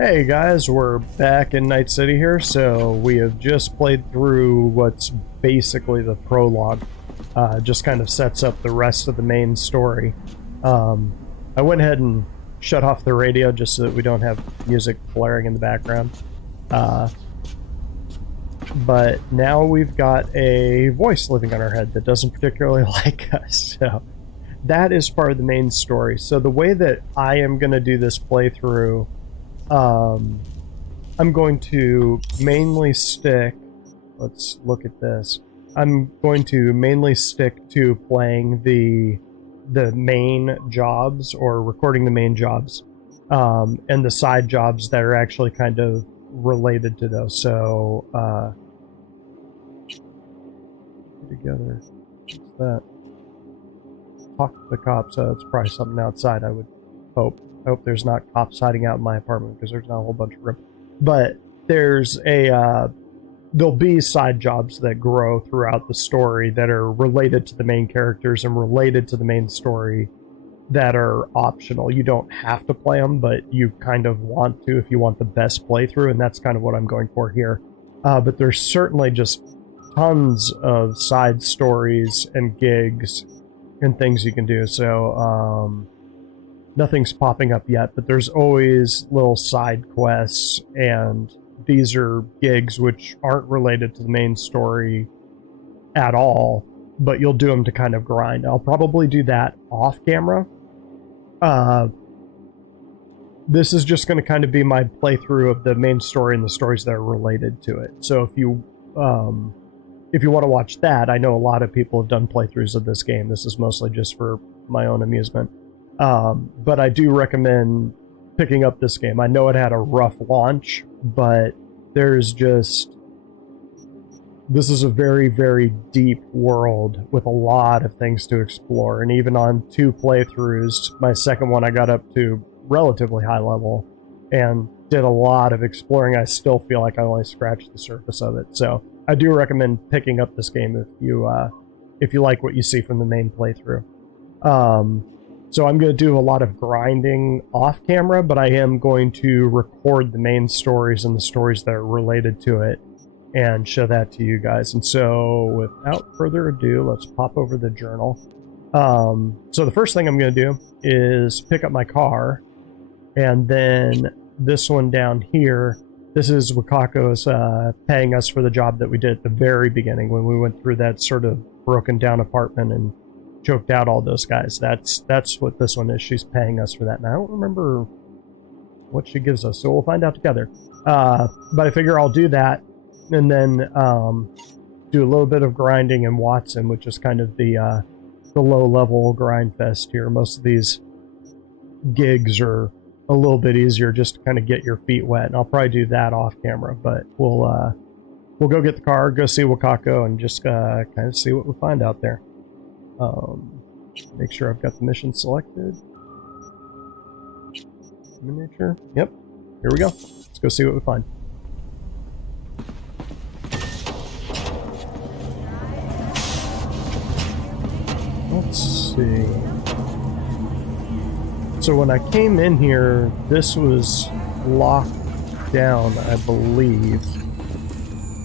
Hey guys, we're back in Night City here, so we have just played through what's basically the prologue. Just kind of sets up the rest of the main story. I went ahead and shut off the radio just so that we don't have music blaring in the background. But now we've got a voice living in our head that doesn't particularly like us, so that is part of the main story. So the way that I am going to do this playthrough, I'm going to mainly stick, let's look at this. I'm going to mainly stick to playing the main jobs, or recording the main jobs, and the side jobs that are actually kind of related to those. So, together, what's that? Talk to the cops. It's probably something outside, I would hope. I hope there's not cops hiding out in my apartment, because there's not a whole bunch of room. But there's there'll be side jobs that grow throughout the story that are related to the main characters and related to the main story that are optional. You don't have to play them, but you kind of want to if you want the best playthrough, and that's kind of what I'm going for here. But there's certainly just tons of side stories and gigs and things you can do. So, nothing's popping up yet, but there's always little side quests, and these are gigs which aren't related to the main story at all, but you'll do them to kind of grind. I'll probably do that off camera. This is just going to kind of be my playthrough of the main story and the stories that are related to it. So if you want to watch that, I know a lot of people have done playthroughs of this game. This is mostly just for my own amusement. But I do recommend picking up this game. I know it had a rough launch, but this is a very, very deep world with a lot of things to explore. And even on 2 playthroughs, my second one I got up to relatively high level and did a lot of exploring. I still feel like I only scratched the surface of it. So I do recommend picking up this game if you like what you see from the main playthrough. So I'm going to do a lot of grinding off camera, but I am going to record the main stories and the stories that are related to it and show that to you guys. And so without further ado, let's pop over the journal. So the first thing I'm going to do is pick up my car, and then this one down here, this is Wakako's paying us for the job that we did at the very beginning when we went through that sort of broken down apartment and choked out all those guys. That's what this one is. She's paying us for that. And I don't remember what she gives us, so we'll find out together. But I figure I'll do that, and then do a little bit of grinding in Watson, which is kind of the low-level grind fest here. Most of these gigs are a little bit easier just to kind of get your feet wet, and I'll probably do that off camera. But we'll go get the car, go see Wakako, and just kind of see what we find out there. Make sure I've got the mission selected. Miniature. Yep. Here we go. Let's go see what we find. Let's see. So when I came in here, this was locked down, I believe.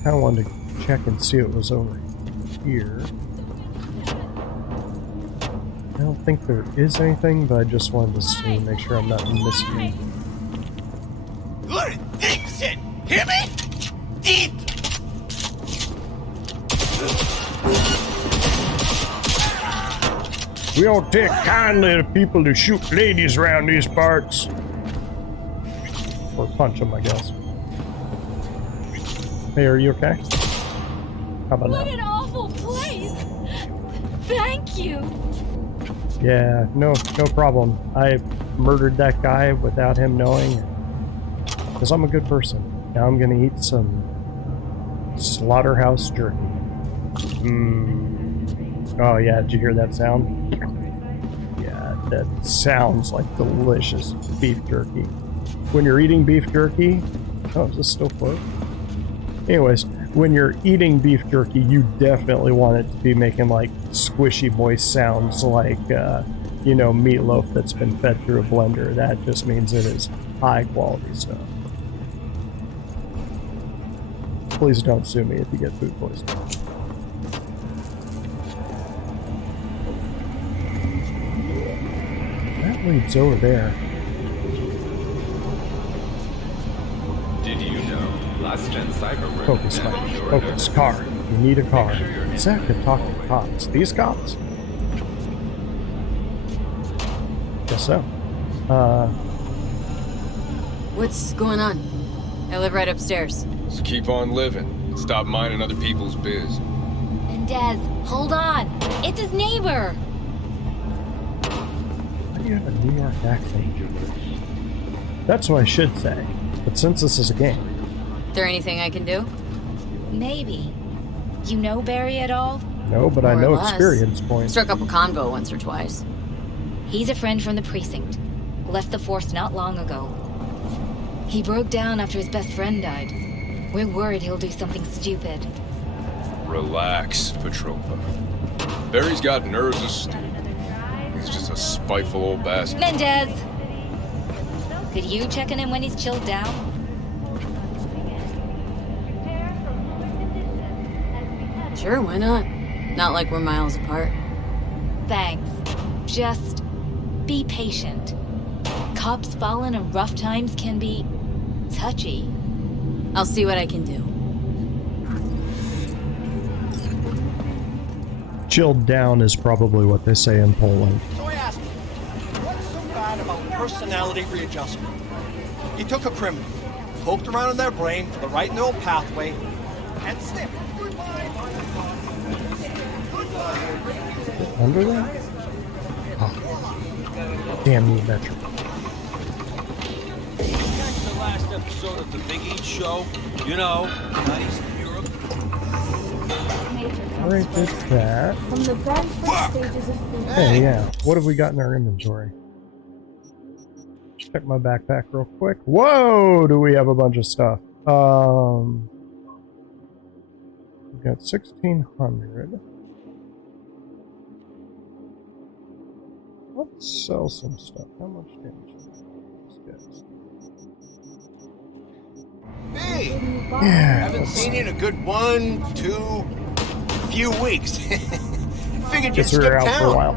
Kind of wanted to check and see what was over here. I don't think there is anything, but I just wanted to see, make sure I'm not missing. Good Dixon! Hear me? Deep! We don't take kindly to people who shoot ladies around these parts. Or punch them, I guess. Hey, are you okay? How about What now? an awful place! Thank you! Yeah, no problem. I murdered that guy without him knowing, because I'm a good person. Now I'm gonna eat some slaughterhouse jerky. Oh yeah, did you hear that sound? Yeah, that sounds like delicious beef jerky. When you're eating beef jerky... Oh, is this still closed? Anyways, when you're eating beef jerky, you definitely want it to be making like squishy moist sounds, like you know, meatloaf that's been fed through a blender. That just means it is high quality stuff. Please don't sue me if you get food poisoning. That leads over there. Did you know last gen Cyberpunk? Focus, Mike. Focus. Car. You need a car. Zach could talk to cops. These cops? Guess so. What's going on? I live right upstairs. Just keep on living. Stop minding other people's biz. Mendez, hold on. It's his neighbor. Why do you have a New York accent? That's what I should say. But since this is a game. There anything I can do? Maybe. You know Barry at all? No, but I More or know less. experience points. Struck up a convo once or twice. He's a friend from the precinct. Left the force not long ago. He broke down after his best friend died. We're worried he'll do something stupid. Relax, Petrova. Barry's got nerves of steel. He's just a spiteful old bastard. Mendez! Could you check on him when he's chilled down? Sure, why not? Not like we're miles apart. Thanks. Just be patient. Cops falling in rough times can be touchy. I'll see what I can do. Chilled down is probably what they say in Poland. So I asked him, what's so bad about personality readjustment? He took a criminal, poked around in their brain for the right neural pathway, and snipped. Under that? Oh. Damn you, Metro. Catch the last episode of the Big Eat Show? You know, not Eastern Europe. Alright, did that. From the very first stages of food. Hey, yeah. What have we got in our inventory? Check my backpack real quick. Whoa! Do we have a bunch of stuff? We got 1,600. Let's sell some stuff. How much damage do these guys? Hey! Yeah. Haven't seen you in a good 1, 2, few weeks. Figured you'd Guess we skip were out for a town. while.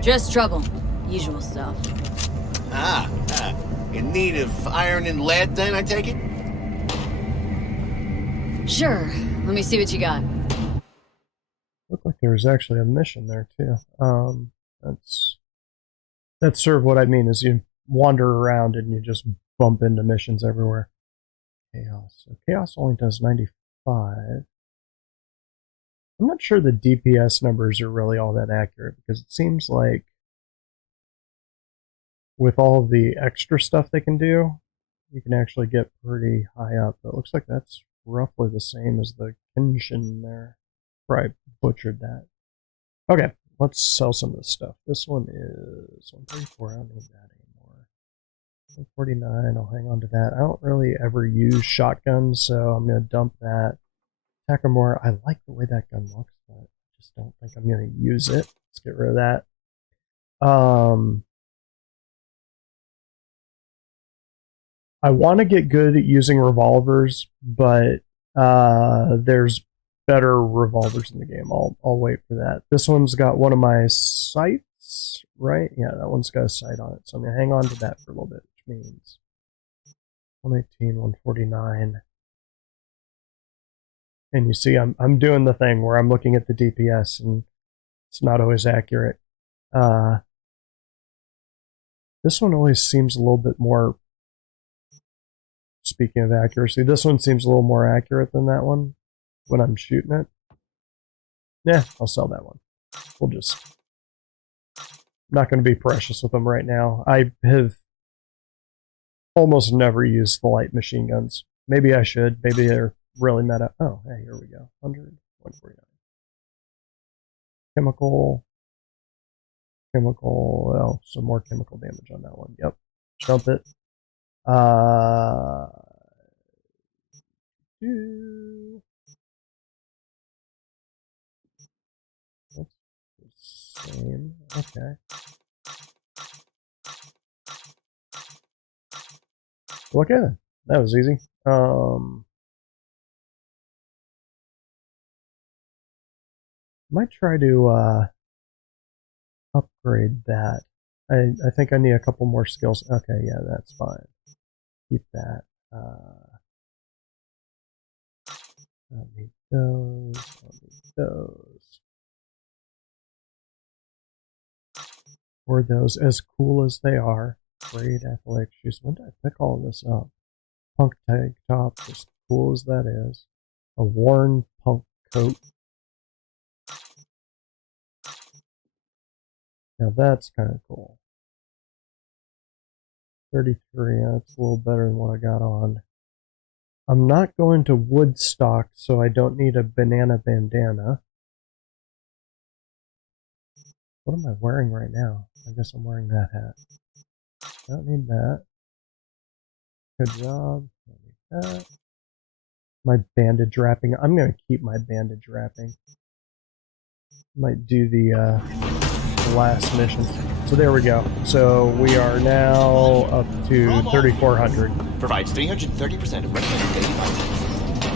Just trouble. Usual stuff. In need of iron and lead then, I take it? Sure. Let me see what you got. Looked like there was actually a mission there too. That's sort of what I mean is you wander around and you just bump into missions everywhere. Chaos. So chaos only does 95. I'm not sure the DPS numbers are really all that accurate because it seems like with all the extra stuff they can do, you can actually get pretty high up. But it looks like that's roughly the same as the Kenshin there. Probably butchered that. Okay, let's sell some of this stuff. This one is 134. I don't need that anymore. 149. I'll hang on to that. I don't really ever use shotguns, so I'm going to dump that. Takamura, I like the way that gun looks, but I just don't think I'm going to use it. Let's get rid of that. I want to get good at using revolvers, but there's better revolvers in the game. I'll wait for that. This one's got one of my sights, right? Yeah, that one's got a sight on it, so I'm going to hang on to that for a little bit, which means 118, 149. And you see, I'm doing the thing where I'm looking at the DPS and it's not always accurate. This one always seems a little bit more. Speaking of accuracy, this one seems a little more accurate than that one when I'm shooting it. Yeah, I'll sell that one. We'll just. I'm not going to be precious with them right now. I have almost never used the light machine guns. Maybe I should. Maybe they're really meta. Oh, hey, here we go. 100, 149. Chemical. Oh, some more chemical damage on that one. Yep. Dump it. That's the same. Okay. Look at it. that was easy. Might try to upgrade that. I think I need a couple more skills. Okay, yeah, that's fine. Keep that. Don't need those. Don't need those. Or those, as cool as they are. Great athletic shoes. When did I pick all this up? Punk tank top, as cool as that is. A worn punk coat. Now that's kind of cool. 33, that's a little better than what I got on. I'm not going to Woodstock, so I don't need a banana bandana. What am I wearing right now? I guess I'm wearing that hat. I don't need that. Good job. Don't need that. My bandage wrapping. I'm going to keep my bandage wrapping. Might do the last mission. So there we go. So we are now up to 3,400. Provides 330% of recommended daily vitals.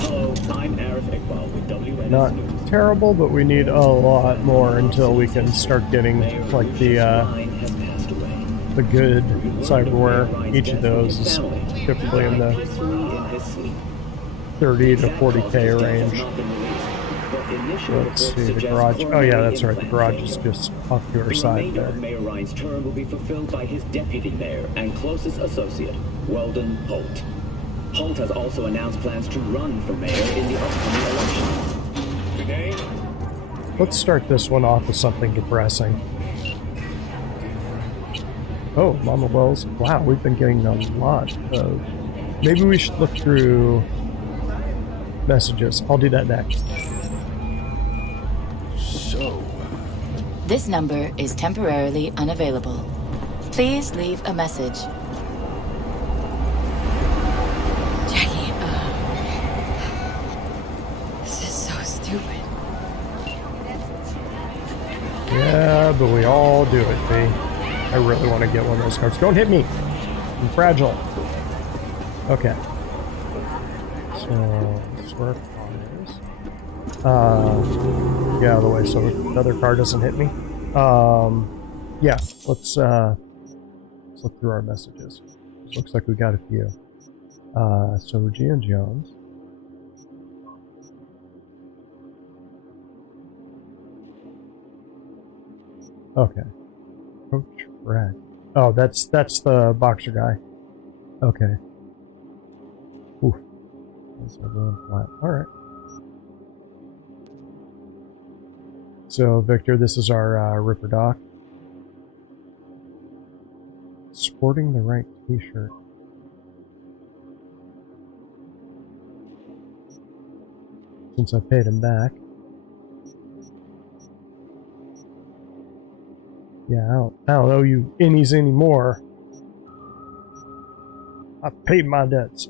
Hello, I'm Arif Iqbal with WNS Not News. terrible, but we need a lot more until we can start getting like the good cyberware. Each of those is typically in the 30 to 40k range. Let's see, the garage. Oh yeah, that's right. The garage is just off to our side there. Mayor Ryan's term will be fulfilled by his deputy mayor and closest associate, Weldon Holt. Holt has also announced plans to run for mayor in the upcoming election. Today, let's start this one off with something depressing. Oh, Mama Wells. Wow, we've been getting a lot of... Maybe we should look through messages. I'll do that next. So... This number is temporarily unavailable. Please leave a message. Jackie, this is so stupid. Yeah, but we all do it, B. I really want to get one of those cards. Don't hit me! I'm fragile. Okay. So, let's work on this. Get out of the way so another car doesn't hit me. Yeah, let's look through our messages. Looks like we got a few. So Regina Jones. Okay. Coach Red. Oh, that's the boxer guy. Okay. Oof. That's a little flat. Alright. So, Victor, this is our Ripper Doc. Sporting the right t-shirt. Since I paid him back. Yeah, I don't owe you innies anymore. I paid my debts.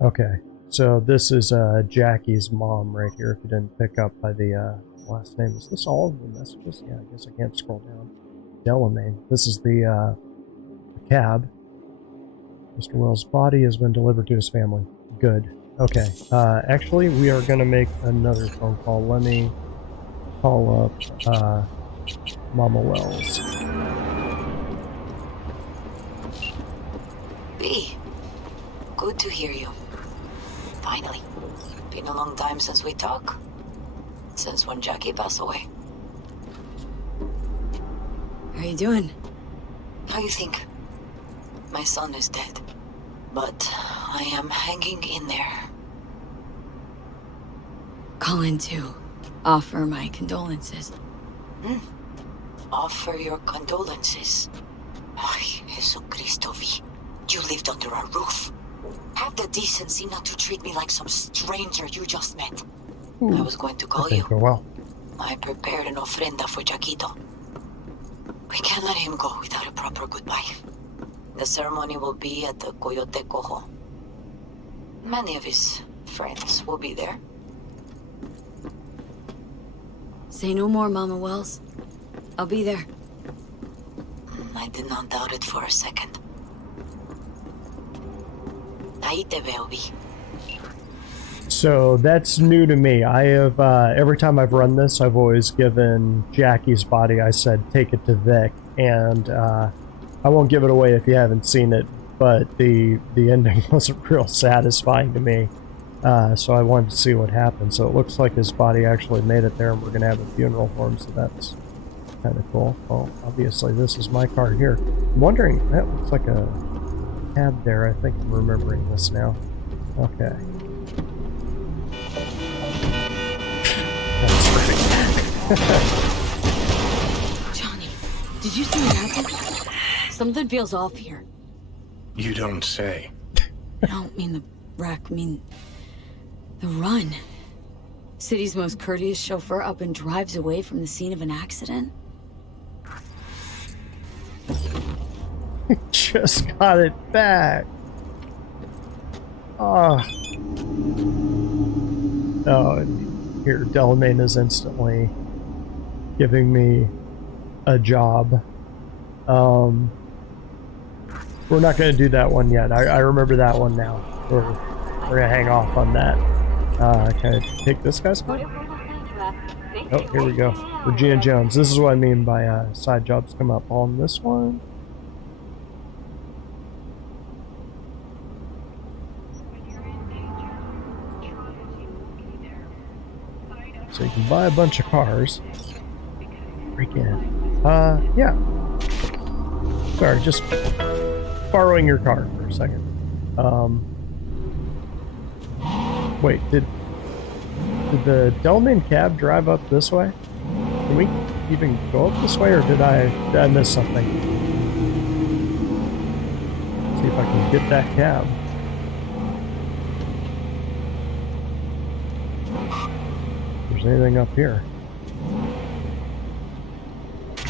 Okay, so this is Jackie's mom right here, if you didn't pick up by the last name. Is this all of the messages? Yeah, I guess I can't scroll down. Delamain. This is the cab. Mr. Wells' body has been delivered to his family. Good. Okay, actually, we are going to make another phone call. Let me call up Mama Wells. B, good to hear you. Finally. Been a long time since we talked. Since when Jackie passed away. How you doing? How you think? My son is dead. But I am hanging in there. Calling to offer my condolences. Offer your condolences. Ay, Jesucristo, V. You lived under our roof. Have the decency not to treat me like some stranger you just met. I was going to call you. Well. I prepared an ofrenda for Jaquito. We can't let him go without a proper goodbye. The ceremony will be at the Coyote Cojo. Many of his friends will be there. Say no more, Mama Wells. I'll be there. I did not doubt it for a second. Ahí te veo, Vi. So that's new to me. I have, every time I've run this, I've always given Jackie's body, I said, take it to Vic. And I won't give it away if you haven't seen it, but the ending wasn't real satisfying to me. So I wanted to see what happened. So it looks like his body actually made it there, and we're going to have a funeral for him, so that's kind of cool. Well, obviously this is my car here. I'm wondering, that looks like a cab there. I think I'm remembering this now. Okay. Johnny, did you see what happened? Something feels off here. You don't say. I don't mean the wreck, I mean the run. City's most courteous chauffeur up and drives away from the scene of an accident. Just got it back. Oh, here, Delamain is instantly giving me a job. We're not going to do that one yet. I remember that one now. We're going to hang off on that. Can I take this guy's car? Oh, here we go. Regina Jones. This is what I mean by side jobs come up on this one. So you can buy a bunch of cars. Break in. Yeah. Sorry, just borrowing your car for a second. Wait, did the Delamain cab drive up this way? Can we even go up this way, or did I miss something? See if I can get that cab. If there's anything up here.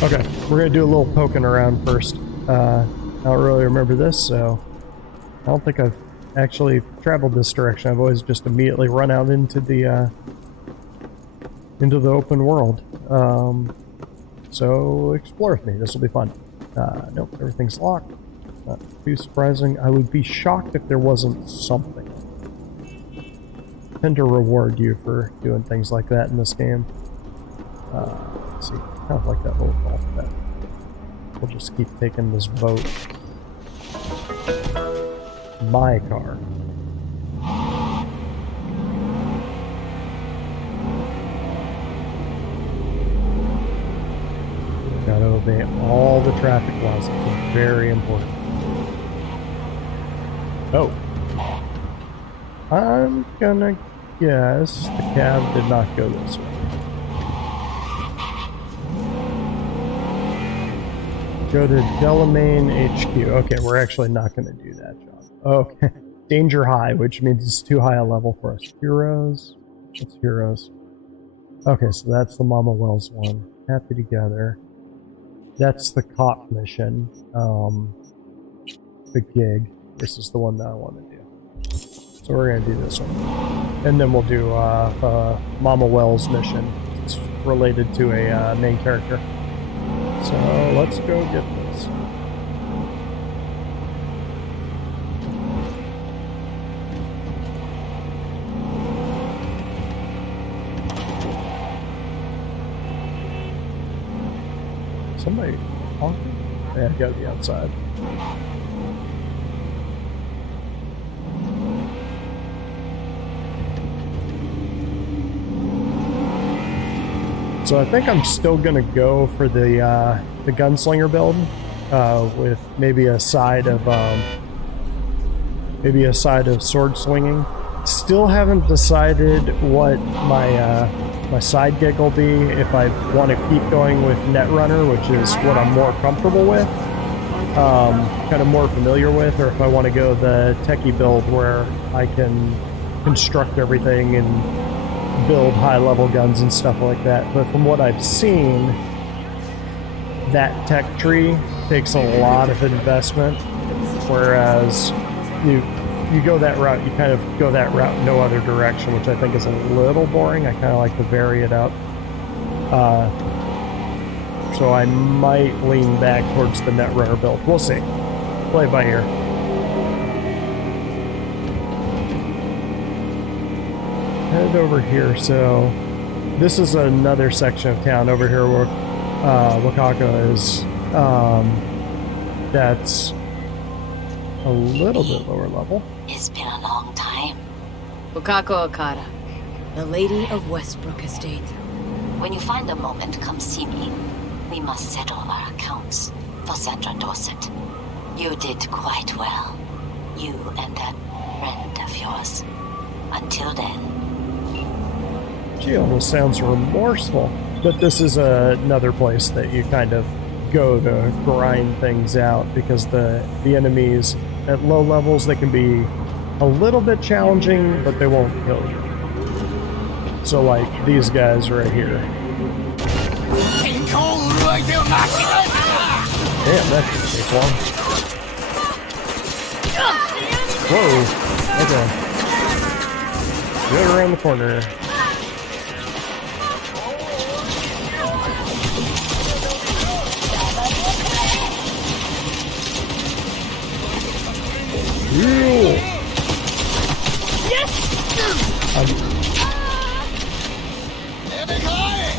Okay, we're gonna do a little poking around first. I don't really remember this, so I don't think I've actually traveled this direction. I've always just immediately run out into the open world. So explore with me. This will be fun. Nope, everything's locked. Not too surprising. I would be shocked if there wasn't something. I tend to reward you for doing things like that in this game. Let's see, kind of like that little golf bet. We'll just keep taking this boat. My car. Gotta obey all the traffic laws. It's very important. Oh. I'm gonna guess the cab did not go this way. Go to Delamain HQ. Okay, we're actually not going to do that job. Okay. Danger high, which means it's too high a level for us. Heroes. What's heroes? Okay, so that's the Mama Wells one. Happy Together. That's the cop mission. The gig. This is the one that I want to do. So we're going to do this one. And then we'll do Mama Wells mission. It's related to a main character. So let's go get this. Somebody honking? Yeah, I gotta be outside. So I think I'm still gonna go for the gunslinger build, with maybe a side of sword swinging. Still haven't decided what my side gig will be. If I want to keep going with Netrunner, which is what I'm more comfortable with, kind of more familiar with, or if I want to go the techie build where I can construct everything and build high-level guns and stuff like that. But from what I've seen, that tech tree takes a lot of investment, whereas you go that route, you kind of go that route in no other direction, which I think is a little boring. I kind of like to vary it up. So so I might lean back towards the Netrunner build. We'll see. Play it by ear. Head over here. So this is another section of town over here where Wakako is. That's a little bit lower level. It's been a long time. Wakako Okada, the Lady of Westbrook Estate. When you find a moment, come see me. We must settle our accounts for Sandra Dorset. You did quite well. You and that friend of yours. Until then. She almost sounds remorseful, but this is another place that you kind of go to grind things out because the enemies at low levels, they can be a little bit challenging, but they won't kill you. So like these guys right here. Damn, that could take long. Whoa, okay. Get around the corner. I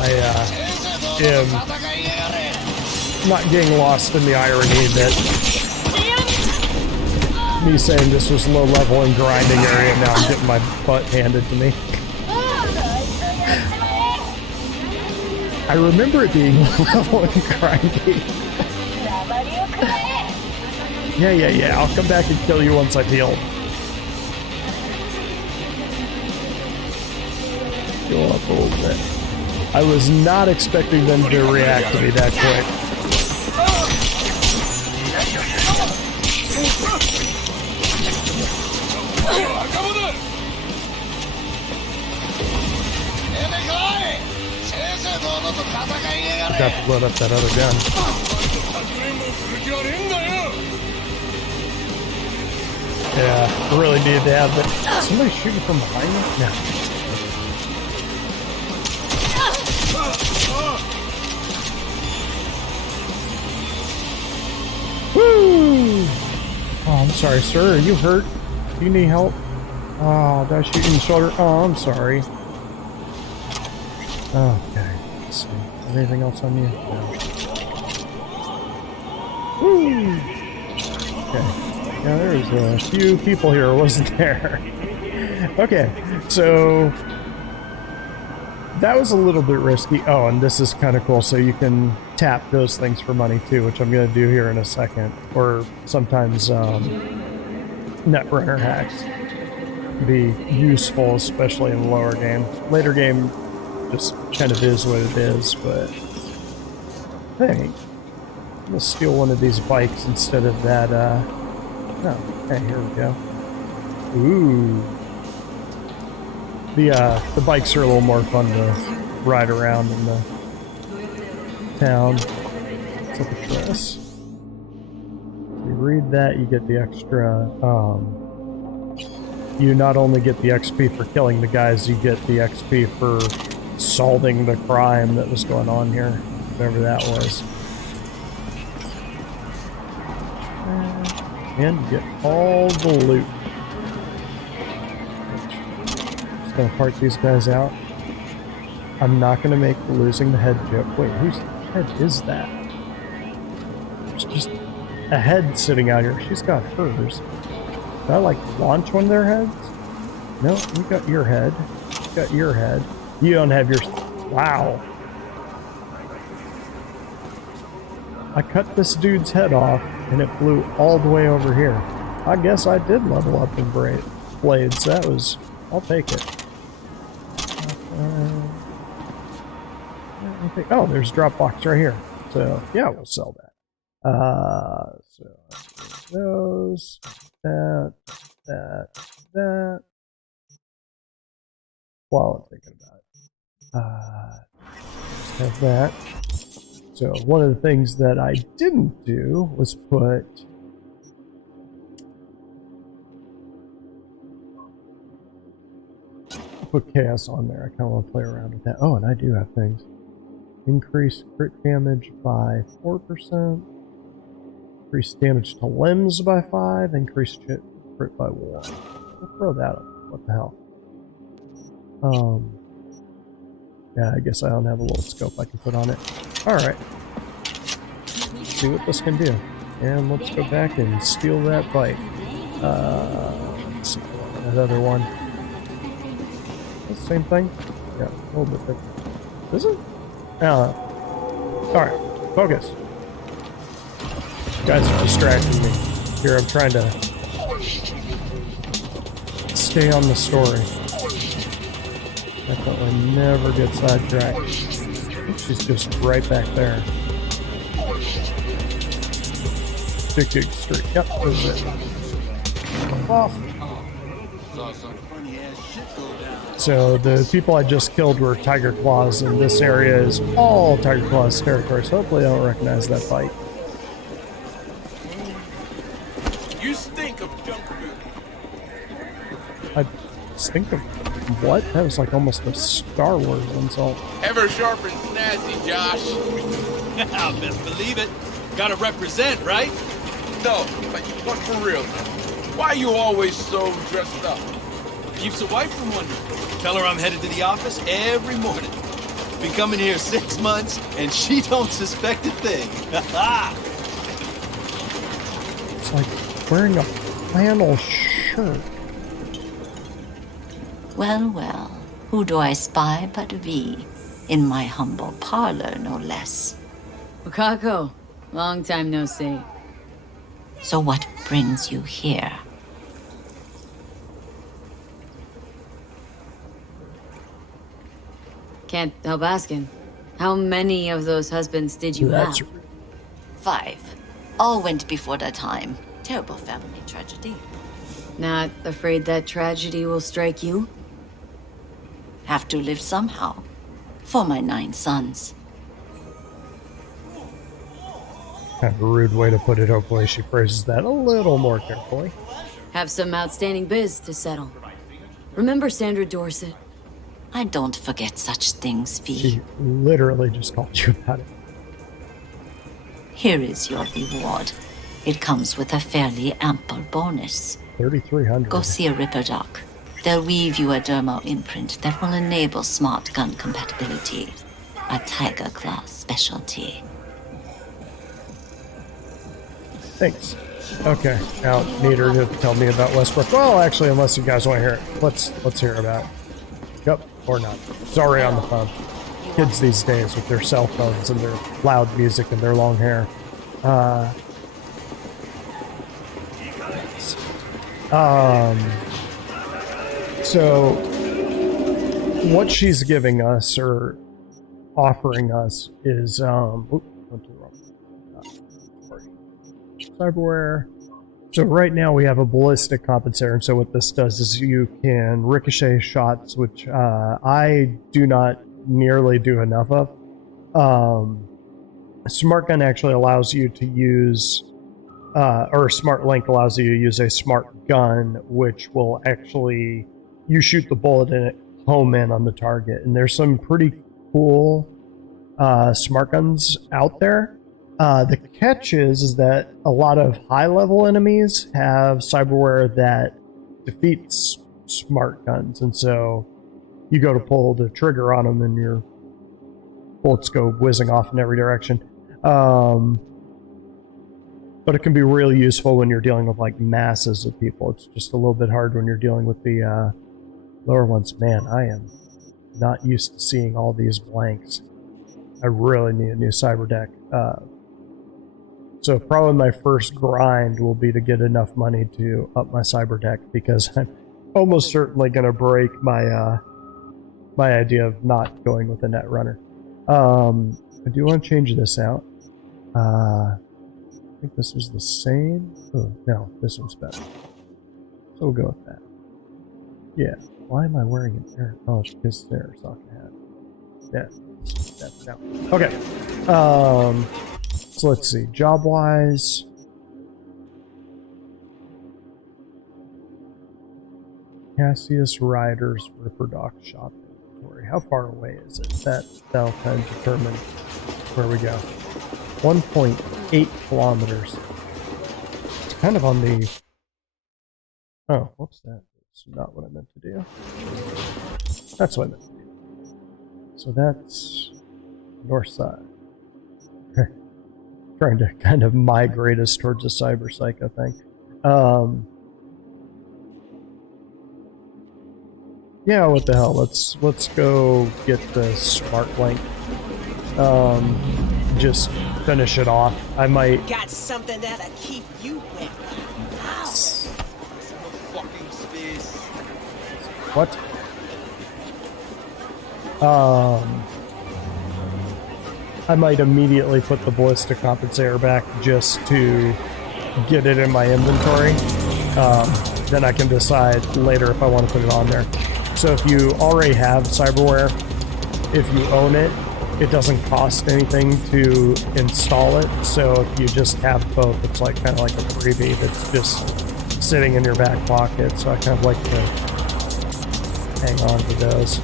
am not getting lost in the irony that me saying this was low level and grinding area, now I'm getting my butt handed to me. I remember it being low level and grinding. Yeah. I'll come back and kill you once I've healed. Go up a little bit. I was not expecting them to react to me that quick. I got to load up that other gun. Yeah, I really needed to have that. Somebody shooting from behind me? No. Woo! Oh, I'm sorry, sir. Are you hurt? Do you need help? Oh, did I shoot you in the shoulder? Oh, I'm sorry. Okay. Let's see. Anything else on you? No. Woo! Okay. Yeah, there's a few people here, wasn't there? Okay, so that was a little bit risky. Oh, and this is kind of cool. So you can tap those things for money too, which I'm going to do here in a second. Or sometimes Netrunner hacks can be useful, especially in the lower game. Later game just kind of is what it is, but hey, I'm going to steal one of these bikes instead of that, oh, okay, here we go. Ooh. The bikes are a little more fun to ride around in the town. Let's look at this. If you read that, you get the extra, you not only get the XP for killing the guys, you get the XP for solving the crime that was going on here, whatever that was. And get all the loot. Just gonna park these guys out. I'm not gonna make losing the head joke. Wait, whose head is that? There's just a head sitting out here. She's got hers. Did I like launch one of their heads? No, you got your head. You got your head. You don't have your. Wow. I cut this dude's head off, and it flew all the way over here. I guess I did level up in blades. That was... I'll take it. Oh, there's a drop box right here. So, yeah, we'll sell that. So, those, that. While I'm thinking about it. Just have that. So one of the things that I didn't do was put chaos on there. I kind of want to play around with that. Oh, and I do have things. Increase crit damage by 4%. Increase damage to limbs by 5. Increase crit by 1. We'll throw that up. What the hell? Yeah, I guess I don't have a little scope I can put on it. Alright. See what this can do. And let's go back and steal that bike. Let's see, that other one. The same thing? Yeah, a little bit different. Is it? Alright, focus. You guys are distracting me. Here, I'm trying to stay on the story. Definitely never get sidetracked. I think she's just right back there. Big street. Yep, this is it. Off. So the people I just killed were Tiger Claws, and this area is all Tiger Claws territory, so hopefully I don't recognize that fight. You stink of junk food. I stink of what? That was like almost a Star Wars insult. Ever sharp and snazzy, Josh. Best believe it. Gotta represent, right? No, but for real, why are you always so dressed up? Keeps the wife from wondering. Tell her I'm headed to the office every morning. Been coming here 6 months, and she don't suspect a thing. It's like wearing a flannel shirt. Well, well, who do I spy but V? In my humble parlor, no less. Wakako, long time no see. So what brings you here? Can't help asking. How many of those husbands did you have? 5. All went before their time. Terrible family tragedy. Not afraid that tragedy will strike you? Have to live somehow. For my 9 sons. Kind of a rude way to put it. Hopefully she phrases that a little more carefully. Have some outstanding biz to settle. Remember Sandra Dorset? I don't forget such things, V. She literally just called you about it. Here is your reward. It comes with a fairly ample bonus. 3,300. Go see a Ripper Doc. They'll weave you a dermal imprint that will enable smart gun compatibility. A Tiger Claw specialty. Thanks. Okay, now need her to tell me about Westbrook. Well, actually, unless you guys want to hear it, let's hear about it. Yep, or not. It's already on the phone. Kids these days with their cell phones and their loud music and their long hair. So what she's giving us or offering us is cyberware. So right now we have a ballistic compensator, and so what this does is you can ricochet shots, which I do not nearly do enough of. Smart gun actually allows you to use, or smart link allows you to use a smart gun, which will actually, you shoot the bullet and it home in on the target. And there's some pretty cool smart guns out there. The catch is that a lot of high-level enemies have cyberware that defeats smart guns, and so you go to pull the trigger on them and your bullets go whizzing off in every direction. But it can be really useful when you're dealing with like masses of people. It's just a little bit hard when you're dealing with the lower ones. Man, I am not used to seeing all these blanks. I really need a new cyber deck. So probably my first grind will be to get enough money to up my cyber deck, because I'm almost certainly going to break my my idea of not going with a net runner. I do want to change this out. I think this was the same. Oh, no, this one's better. So we'll go with that. Yeah. Why am I wearing it there? Oh, it's because there's sock hat. Yeah. No. Okay. So let's see. Job-wise, Cassius Riders Ripper Doc Shopping. inventory. How far away is it? That'll kind of determine where we go. 1.8 kilometers. It's kind of on the... Oh, what's that? It's not what I meant to do. That's what I meant to do. So that's north side. Trying to kind of migrate us towards a cyber psycho thing. Yeah, what the hell? Let's go get the smart link. Just finish it off. I might. Got something that'll keep you wet. Fucking space. What? I might immediately put the ballistic compensator back just to get it in my inventory. Then I can decide later if I want to put it on there. So if you already have cyberware, if you own it, it doesn't cost anything to install it. So if you just have both, it's like kind of like a freebie that's just sitting in your back pocket. So I kind of like to hang on to those.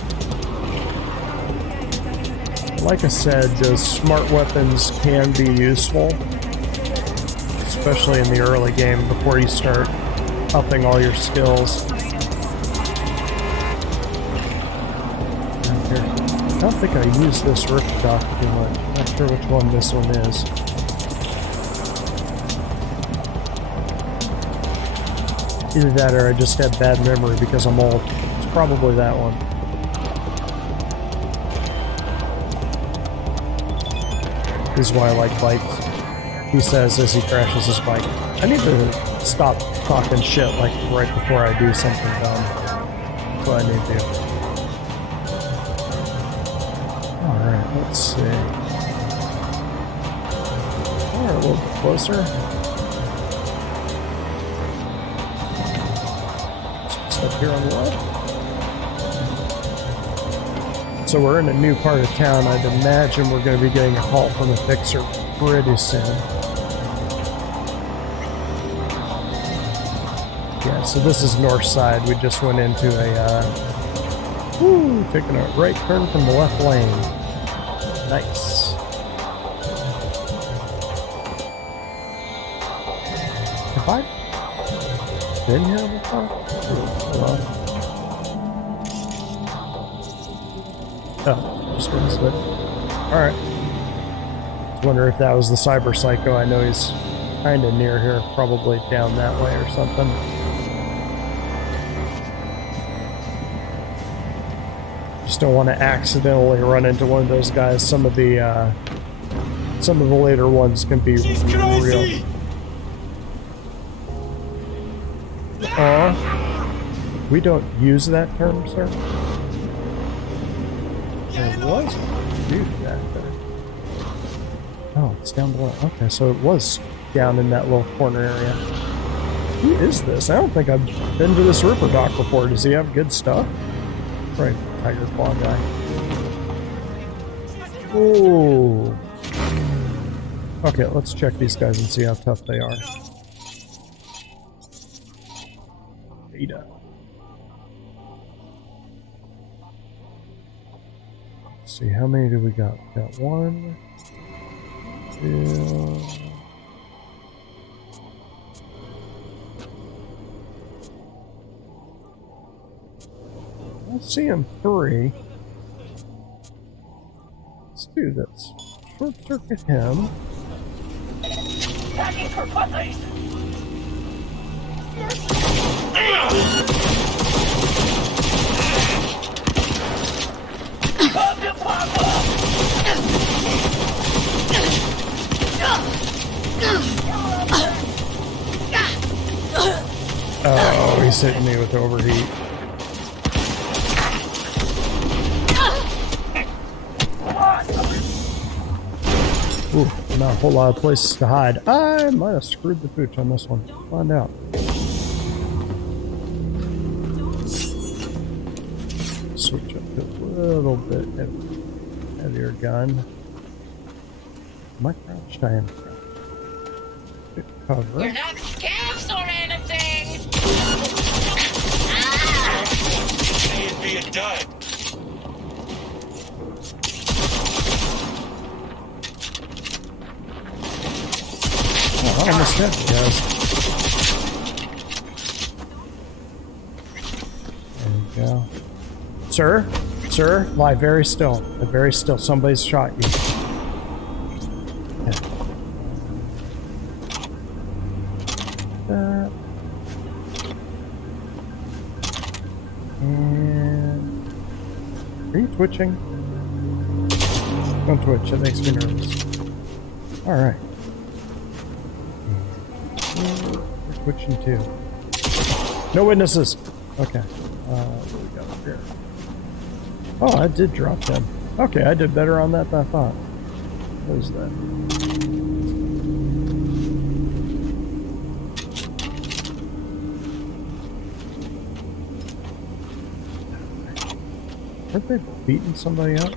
Like I said, those smart weapons can be useful, especially in the early game before you start upping all your skills. I don't think I use this rip dock too much. I'm not sure which one this one is. Either that or I just have bad memory because I'm old. It's probably that one. This is why I like bikes. He says as he crashes his bike, I need to stop talking shit like right before I do something dumb. That's what I need to do. Alright, let's see. Alright, a little bit closer. Step here on the left. So we're in a new part of town. I'd imagine we're going to be getting a call from a fixer pretty soon. Yeah, so this is north side. We just went into a, taking a right turn from the left lane. Nice. Have I been here before? Hello? Oh, just missed it. Alright. I wonder if that was the cyber psycho. I know he's kind of near here, probably down that way or something. Just don't want to accidentally run into one of those guys. Some of the later ones can be real. We don't use that term, sir. There was a dude back there. Oh, it's down below. Okay, so it was down in that little corner area. Who is this? I don't think I've been to this Ripper Dock before. Does he have good stuff? Right, Tiger Claw guy. Ooh. Okay, let's check these guys and see how tough they are. Beta. Let's see, how many do we got? We got 1, 2. Let's see him 3. Let's do this. Short circuit him. Packing for puppies! Oh, he's hitting me with overheat. Ooh, not a whole lot of places to hide. I might have screwed the pooch on this one. Find out. Switch up to a little bit heavier gun. Am I crouched? I am crouched. Good cover. We're not scavs or anything! It'd be a dud. I missed it. Yes. There you go. Sir? Sir, lie very still. Very still. Somebody's shot you. Okay. And are you twitching? Don't twitch, that makes me nervous. Alright. You're twitching too. No witnesses! Okay. What do we got up here? Oh, I did drop them. Okay, I did better on that than I thought. What is that? Weren't they beating somebody up?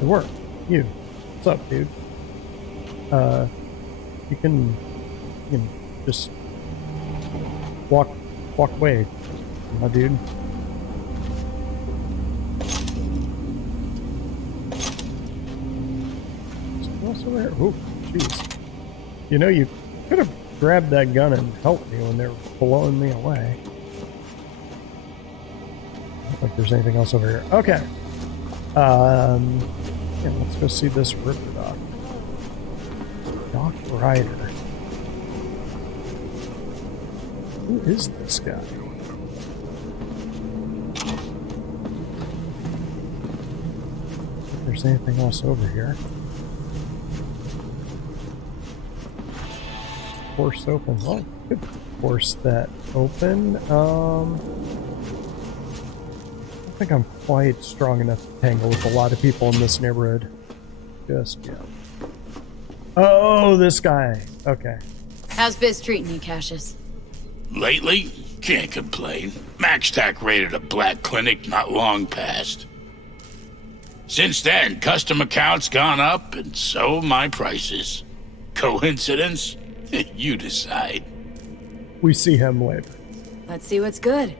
They were. You. What's up, dude? You can just walk away, my dude. Something else over here? Oh, jeez. You know, you could have grabbed that gun and helped me when they were blowing me away. I don't think there's anything else over here. Okay. Yeah, let's go see this river dock. Dock Rider. Who is this guy? If there's anything else over here. Force open. Oh, could force that open. I don't think I'm quite strong enough to tangle with a lot of people in this neighborhood. Just yet. Oh, this guy. Okay. How's Biz treating you, Cassius? Lately? Can't complain. MaxTac raided a black clinic not long past. Since then, custom accounts gone up, and so my prices. Coincidence? You decide. We see him later. Let's see what's good.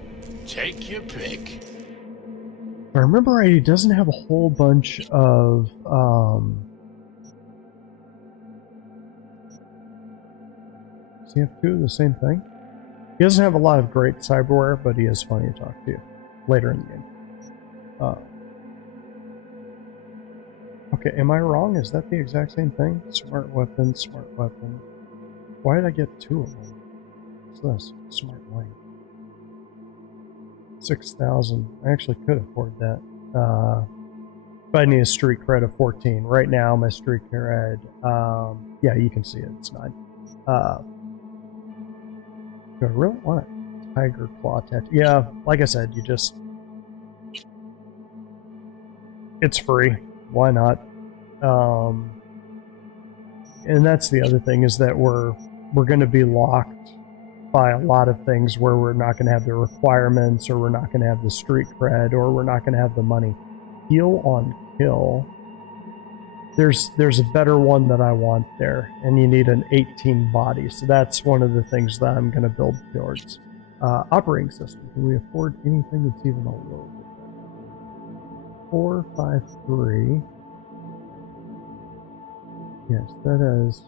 Take your pick. If I remember right, he doesn't have a whole bunch of does he have two of the same thing? He doesn't have a lot of great cyberware, but he is funny to talk to later in the game. Okay, am I wrong? Is that the exact same thing? Smart weapon, smart weapon. Why did I get two of them? What's this? Smart link. 6,000. I actually could afford that. But I need a street cred of 14. Right now, my street cred, yeah, you can see it. It's 9. Do I really want a tiger claw tattoo? Yeah, like I said, you just... It's free. Why not? And that's the other thing, is that we're going to be locked by a lot of things where we're not going to have the requirements, or we're not going to have the street cred, or we're not going to have the money. Heal on kill. There's a better one that I want there, and you need an 18 body, so that's one of the things that I'm going to build towards. Operating system. Can we afford anything that's even a little bit better? 453. Yes, that has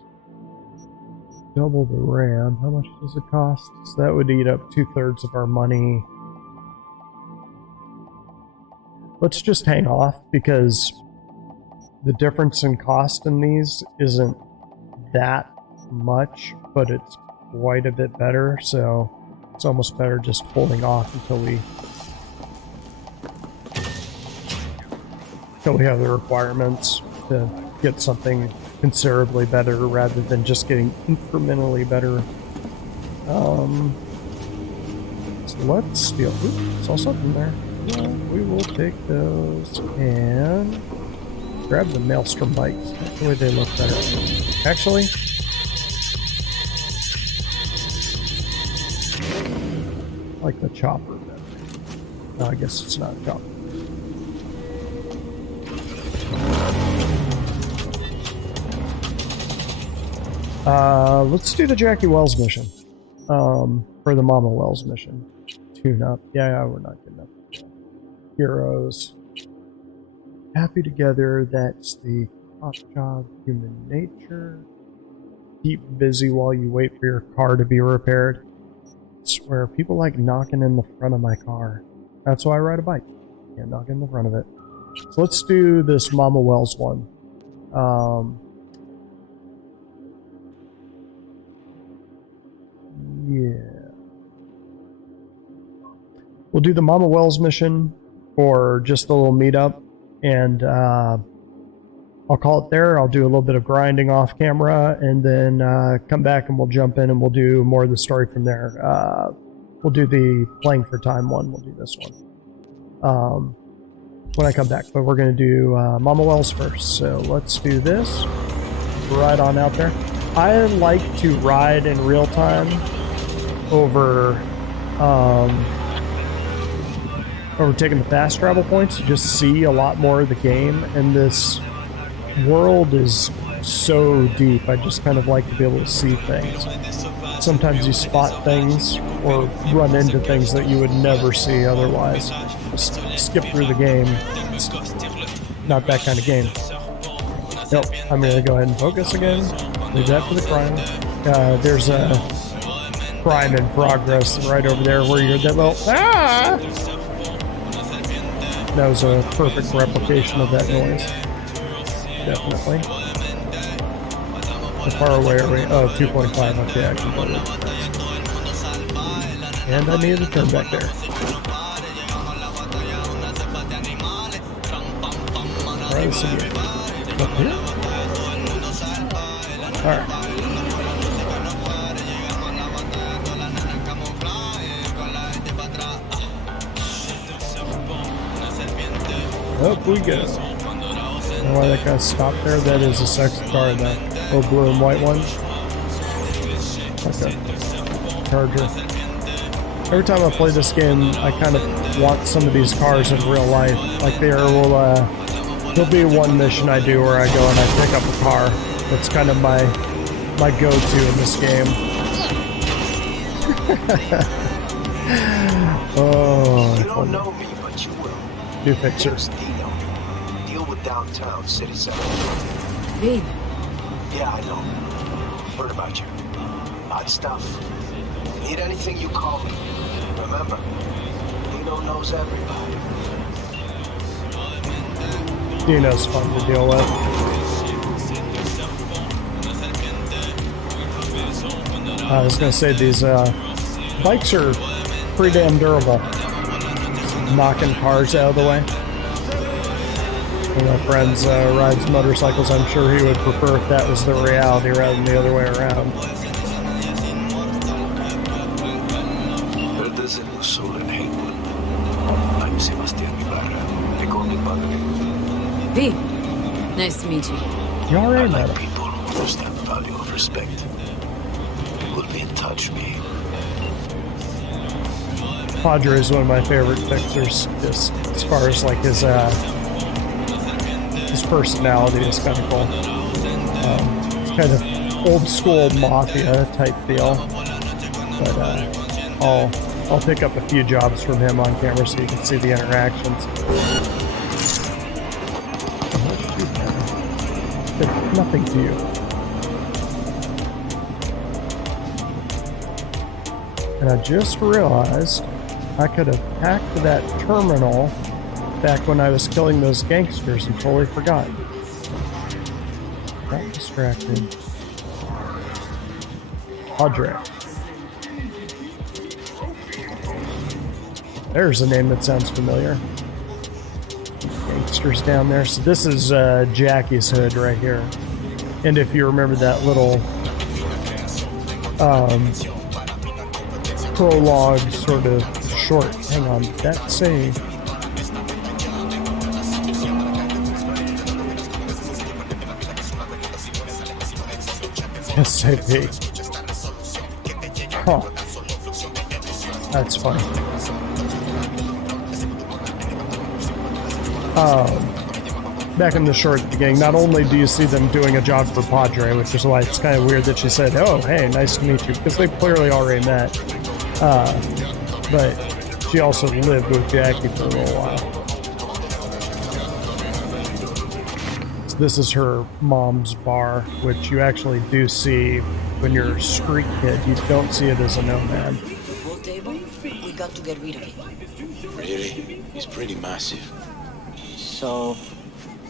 double the RAM. How much does it cost? So that would eat up 2/3 of our money. Let's just hang off, because the difference in cost in these isn't that much, but it's quite a bit better, so it's almost better just holding off until we have the requirements to get something considerably better, rather than just getting incrementally better. So let's steal. Ooh, saw something there. Yeah, we will take those and grab the Maelstrom bikes. That's the way they look better. Actually, I like the chopper better. No, I guess it's not a chopper. Let's do the Jackie Wells mission. Or the Mama Wells mission. Tune up. Yeah, we're not getting up. Heroes. Happy together. That's the top job. Human nature. keep busy while you wait for your car to be repaired. I swear, people like knocking in the front of my car. That's why I ride a bike. Can't knock in the front of it. So let's do this Mama Wells one. Yeah. We'll do the Mama Wells mission or just a little meetup, and I'll call it there. I'll do a little bit of grinding off camera, and then come back and we'll jump in and we'll do more of the story from there. We'll do the playing for time one. We'll do this one when I come back, but we're going to do Mama Wells first. So let's do this. Ride on out there. I like to ride in real time over taking the fast travel points. You just see a lot more of the game, and this world is so deep. I just kind of like to be able to see things. Sometimes you spot things or run into things that you would never see otherwise. Just skip through the game. It's not that kind of game. Nope, I'm going to go ahead and focus again. Leave that for the crime. There's a crime in progress right over there where you're that little... Ah! That was a perfect replication of that noise. Definitely. How far away are we? Oh, 2.5. Okay, I can go with that. And I needed to turn back there. Alright, so up here? Alright. Up we go. Why that guy stopped there? That is a sexy car, that little blue and white one. Okay. Charger. Every time I play this game, I kind of want some of these cars in real life. Like there'll be one mission I do where I go and I pick up a car. That's kind of my go-to in this game. Oh, you don't know me, but you will. New fixers. Deal with downtown city center. Babe. Yeah, I know. Heard about you. Odd stuff. Need anything, you call me. Remember, Dino knows everybody. Dino's fun to deal with. I was gonna say these bikes are pretty damn durable. Knocking cars out of the way. One of my friends rides motorcycles. I'm sure he would prefer if that was the reality rather than the other way around. B, nice to meet you. You already met him. People who understand the value of respect. We'll be in touch, me. Padre is one of my favorite fixers, just as far as like his personality is kind of cool. It's kind of old school mafia type deal, but I'll pick up a few jobs from him on camera so you can see the interactions. Nothing to you. And I just realized I could have hacked that terminal back when I was killing those gangsters and totally forgot. Got distracted. Padre. There's a name that sounds familiar. Gangsters down there. So this is Jackie's hood right here. And if you remember that little prologue sort of short, hang on, that say SAP. Huh. That's funny. Back in the short at the beginning, not only do you see them doing a job for Padre, which is why it's kind of weird that she said, oh, hey, nice to meet you, because they clearly already met. But she also lived with Jackie for a little while. this is her mom's bar, which you actually do see when you're a street kid. You don't see it as a Nomad. The pool table? We got to get rid of it. Really? It's pretty massive. So,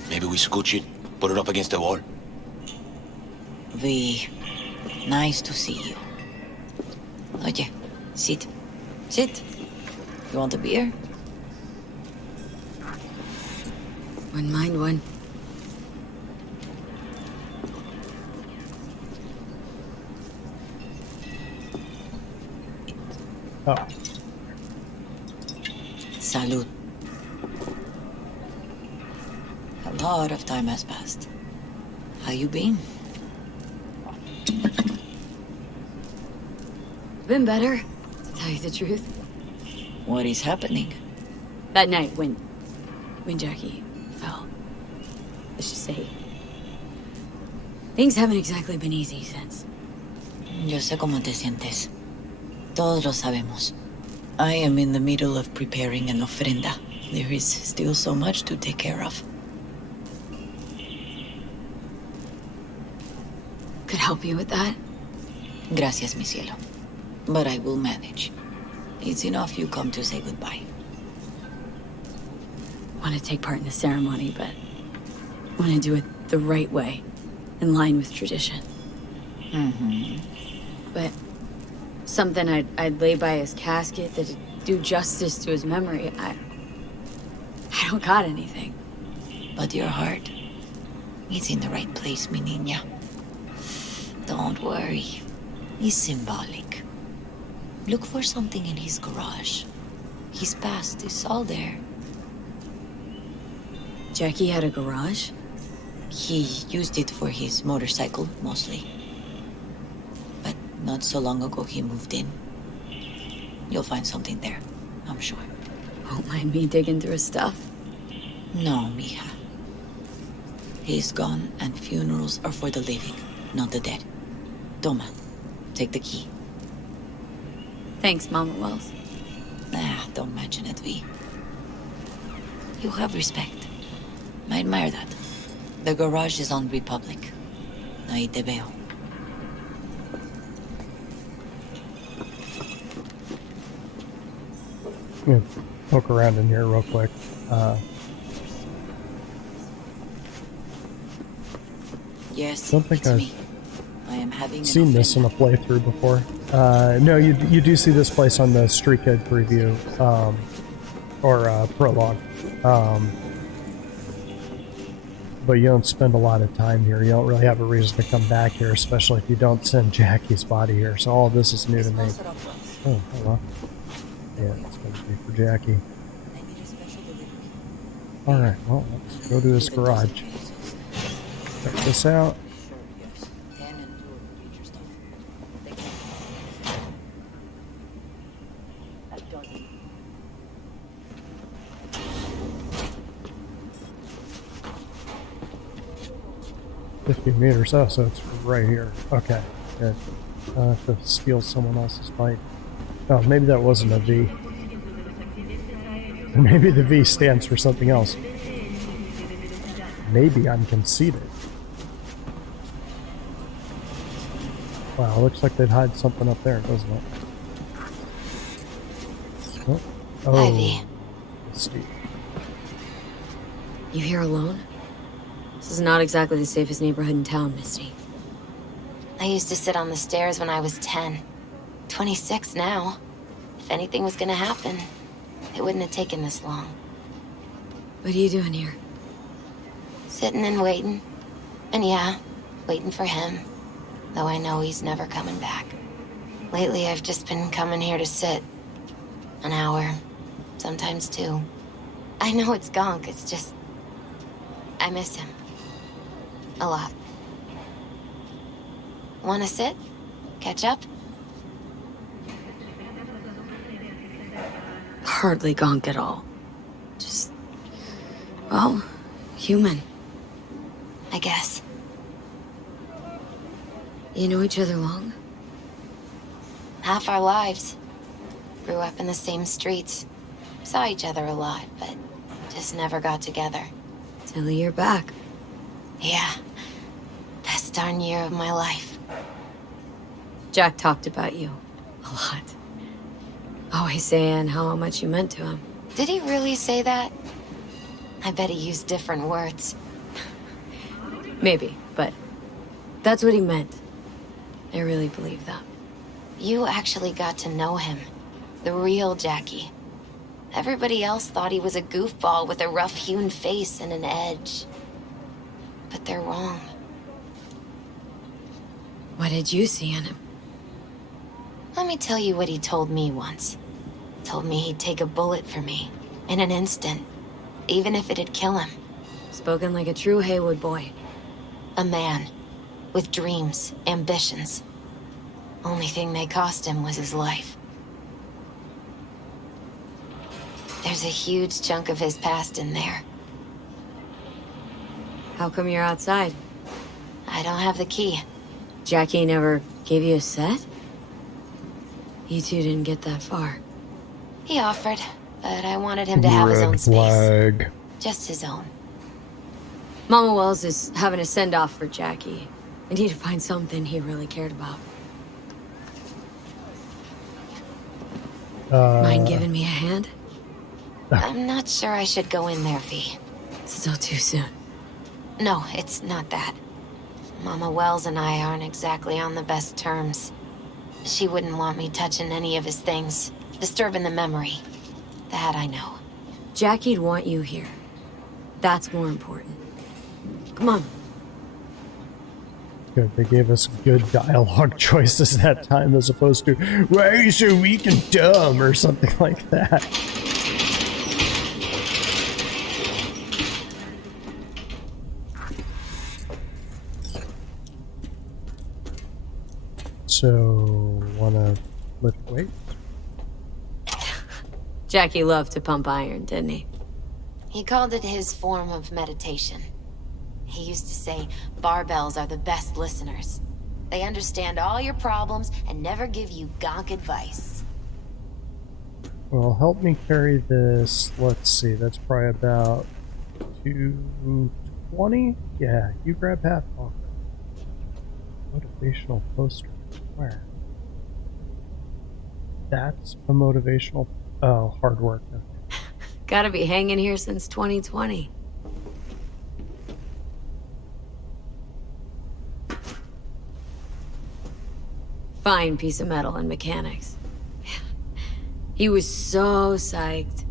Maybe we scooch it, put it up against the wall. V, nice to see you. Oye, sit. Sit. You want a beer? Wouldn't mind one. Oh. Salud. A lot of time has passed. How you been? Been better, to tell you the truth. What is happening? That night when Jackie fell. Let's just say things haven't exactly been easy since. Yo sé cómo te sientes. Todos lo sabemos. I am in the middle of preparing an ofrenda. There is still so much to take care of. Could help you with that? Gracias, mi cielo. But I will manage. It's enough you come to say goodbye. Want to take part in the ceremony, but want to do it the right way, in line with tradition. Mm-hmm. But something I'd lay by his casket that'd do justice to his memory. I don't got anything. But your heart, it's in the right place, mi niña. Don't worry. It's symbolic. Look for something in his garage. His past is all there. Jackie had a garage? He used it for his motorcycle, mostly. But not so long ago he moved in. You'll find something there, I'm sure. Won't mind me digging through his stuff? No, mija. He's gone, and funerals are for the living, not the dead. Toma, take the key. Thanks, Mama Wells. Don't mention it, V. You have respect. I admire that. The garage is on Republic. Ahí te veo. I'm gonna poke around in here real quick. Yes, don't think it's I've me. I am having seen this in a playthrough before. No, you do see this place on the Street Kid preview, or prologue. But you don't spend a lot of time here. You don't really have a reason to come back here, especially if you don't send Jackie's body here. So all this is new to me. Oh, hello. Yeah, it's going to be for Jackie. Alright, well, let's go to this garage. Check this out. $50 oh, so it's right here. Okay, good. I have to steal someone else's bike. Oh, maybe that wasn't a V. Maybe the V stands for something else. Maybe I'm conceited. Wow, looks like they'd hide something up there, doesn't it? Oh, Ivy. Steve. You here alone? This is not exactly the safest neighborhood in town, Misty. I used to sit on the stairs when I was 10. 26 now. If anything was gonna happen, it wouldn't have taken this long. What are you doing here? Sitting and waiting. And yeah, waiting for him. Though I know he's never coming back. Lately, I've just been coming here to sit. An hour. Sometimes 2. I know it's gunk, it's just... I miss him. A lot. Wanna sit? Catch up? Hardly gonk at all. Just... well, human. I guess. You know each other long? Half our lives. Grew up in the same streets. Saw each other a lot, but just never got together. Till you're back. Yeah. Best darn year of my life. Jack talked about you a lot. Always saying how much you meant to him. Did he really say that? I bet he used different words. Maybe, but that's what he meant. I really believe that. You actually got to know him. The real Jackie. Everybody else thought he was a goofball with a rough-hewn face and an edge. But they're wrong. What did you see in him? Let me tell you what he told me once. Told me he'd take a bullet for me. In an instant. Even if it'd kill him. Spoken like a true Haywood boy. A man. With dreams, ambitions. Only thing they cost him was his life. There's a huge chunk of his past in there. How come you're outside? I don't have the key. Jackie never gave you a set? You two didn't get that far. He offered, but I wanted him to have his own space. Just his own. Mama Wells is having a send-off for Jackie. I need to find something he really cared about. Mind giving me a hand? I'm not sure I should go in there, V. Still too soon. No, it's not that. Mama Wells and I aren't exactly on the best terms. She wouldn't want me touching any of his things, disturbing the memory. That I know. Jackie'd want you here. That's more important. Come on. Good, they gave us good dialogue choices that time as opposed to, why are you so weak and dumb, or something like that. So, wanna lift weights? Jackie loved to pump iron, didn't he? He called it his form of meditation. He used to say, barbells are the best listeners. They understand all your problems and never give you gonk advice. Well, help me carry this. Let's see, that's probably about 220? Yeah, you grab half. Oh. Motivational poster. Where? That's a motivational... Oh, hard work. Okay. Gotta be hanging here since 2020. Fine piece of metal and mechanics. He was so psyched.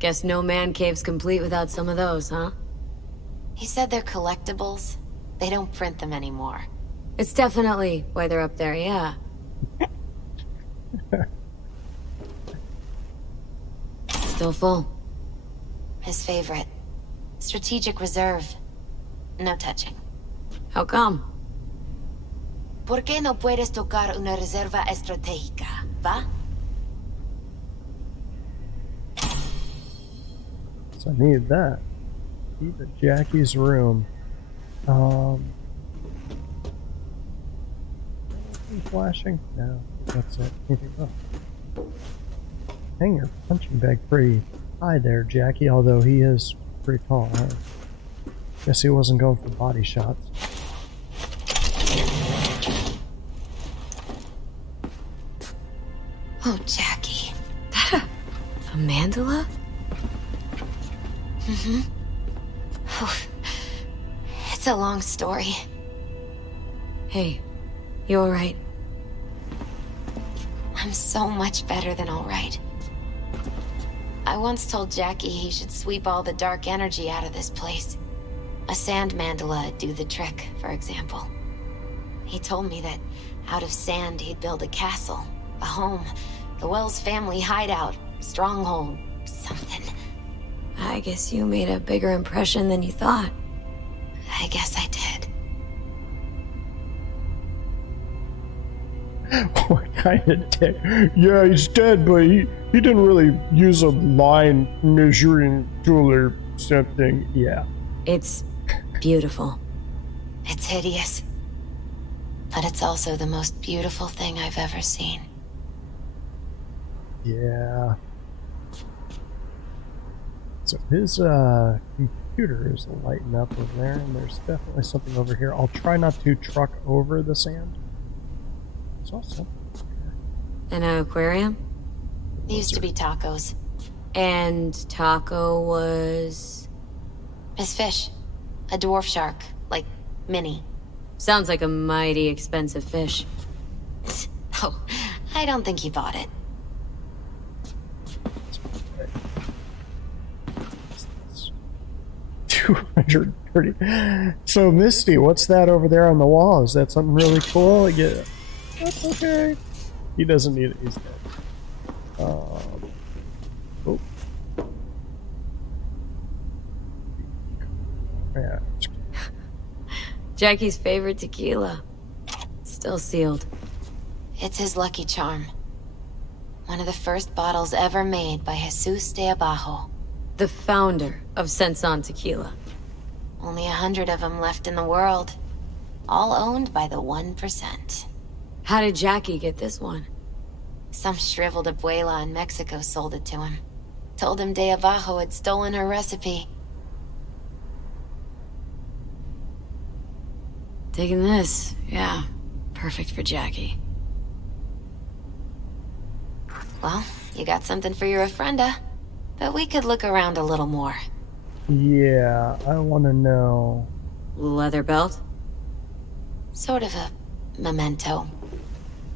Guess no man cave's complete without some of those, huh? He said they're collectibles. They don't print them anymore. It's definitely why they're up there, yeah. Still full. His favorite. Strategic reserve. No touching. How come? ¿Por qué no puedes tocar una reserva estratégica, va? So I need that. Keep at Jackie's room. Flashing? No, that's it. Anything else? Hang your punching bag pretty high there, Jackie, although he is pretty tall, huh? Guess he wasn't going for body shots. Oh, Jackie. A mandala? Mm-hmm. Oh, it's a long story. Hey, you alright? I'm so much better than alright. I once told Jackie he should sweep all the dark energy out of this place. A sand mandala'd do the trick, for example. He told me that out of sand he'd build a castle, a home, the Wells family hideout, stronghold, something. I guess you made a bigger impression than you thought. I guess I did. What kind of dick? Yeah, he's dead, but he didn't really use a line measuring tool or something. Yeah. It's beautiful. It's hideous. But it's also the most beautiful thing I've ever seen. Yeah. So his computer is lighting up over there, and there's definitely something over here. I'll try not to truck over the sand. It's awesome. An aquarium? It used to be Taco's. And Taco was... His fish. A dwarf shark. Like, mini. Sounds like a mighty expensive fish. Oh, I don't think he bought it. 230. So, Misty, what's that over there on the wall? Is that something really cool? Yeah. That's okay. He doesn't need it. He's dead. Oh. Yeah. Jackie's favorite tequila. Still sealed. It's his lucky charm. One of the first bottles ever made by Jesus de Abajo. The founder of Senson Tequila. Only 100 of them left in the world. All owned by the 1%. How did Jackie get this one? Some shriveled abuela in Mexico sold it to him. Told him de Abajo had stolen her recipe. Taking this, yeah. Perfect for Jackie. Well, you got something for your ofrenda. But we could look around a little more. Yeah, I want to know. Leather belt? Sort of a memento.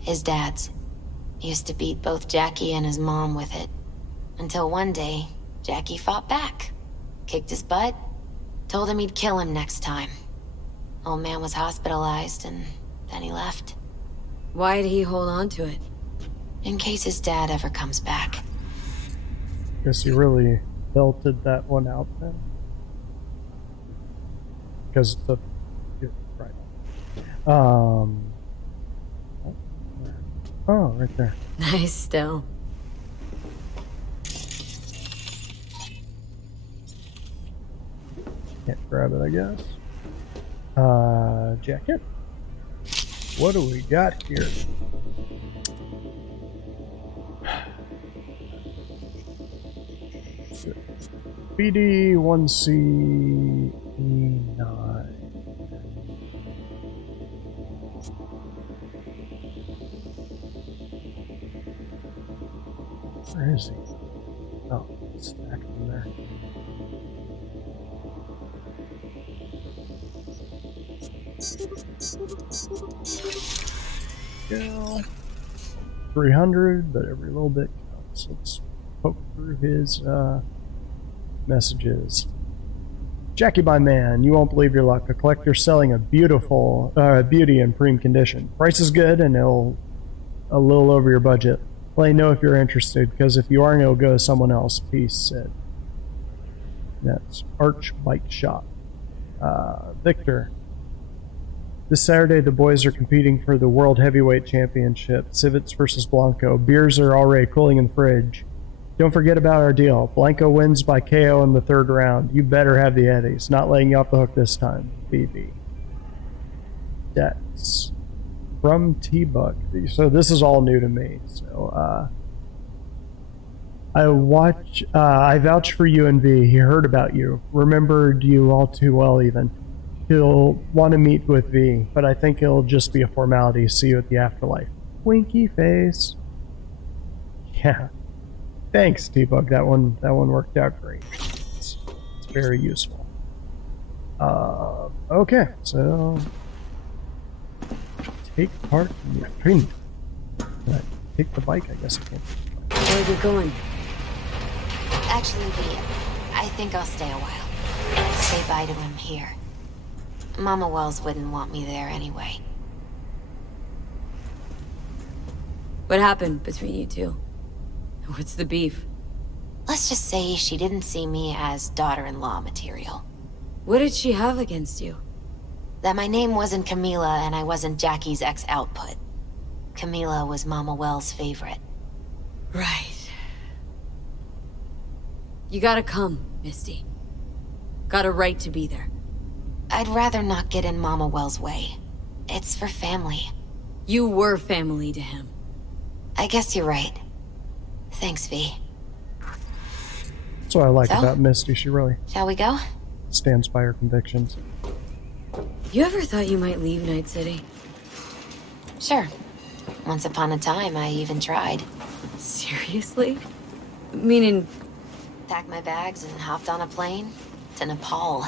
His dad's. Used to beat both Jackie and his mom with it. Until one day, Jackie fought back. Kicked his butt. Told him he'd kill him next time. Old man was hospitalized, and then he left. Why did he hold on to it? In case his dad ever comes back. Guess he really belted that one out then. Because the... Right. Oh, right there. Nice still. Can't grab it, I guess. Jacket? What do we got here? BD1C9. Where is he? Oh, it's back in there. Go. 300, but every little bit counts. Let's poke through his messages. Jackie, my man, you won't believe your luck. A collector selling a beautiful beauty in prime condition. Price is good, and it'll a little over your budget. Let me know if you're interested, because if you aren't, it'll go to someone else. Peace, Sid. That's Arch Bike Shop. Victor. This Saturday, the boys are competing for the World Heavyweight Championship. Civets versus Blanco. Beers are already cooling in the fridge. Don't forget about our deal. Blanco wins by KO in the third round. You better have the Eddies. Not letting you off the hook this time. BB. That's from T-Buck. So this is all new to me. So I vouch for you and V. He heard about you. Remembered you all too well even. He'll want to meet with V, but I think it'll just be a formality. See you at the afterlife. Winky face. Yeah. Thanks, T-Bug. That one worked out great. It's very useful. Okay, so take part in your training. Take the bike, I guess I can. Where are you going? Actually, V, I think I'll stay a while. Say bye to him here. Mama Wells wouldn't want me there anyway. What happened between you two? What's the beef? Let's just say she didn't see me as daughter-in-law material. What did she have against you? That my name wasn't Camila and I wasn't Jackie's ex-output. Camila was Mama Wells' favorite. Right. You gotta come, Misty. Got a right to be there. I'd rather not get in Mama Wells' way. It's for family. You were family to him. I guess you're right. Thanks, V. That's what I like So? about Misty. She really Shall we go? stands by her convictions. You ever thought you might leave Night City? Sure. Once upon a time, I even tried. Seriously? Meaning... Packed my bags and hopped on a plane to Nepal.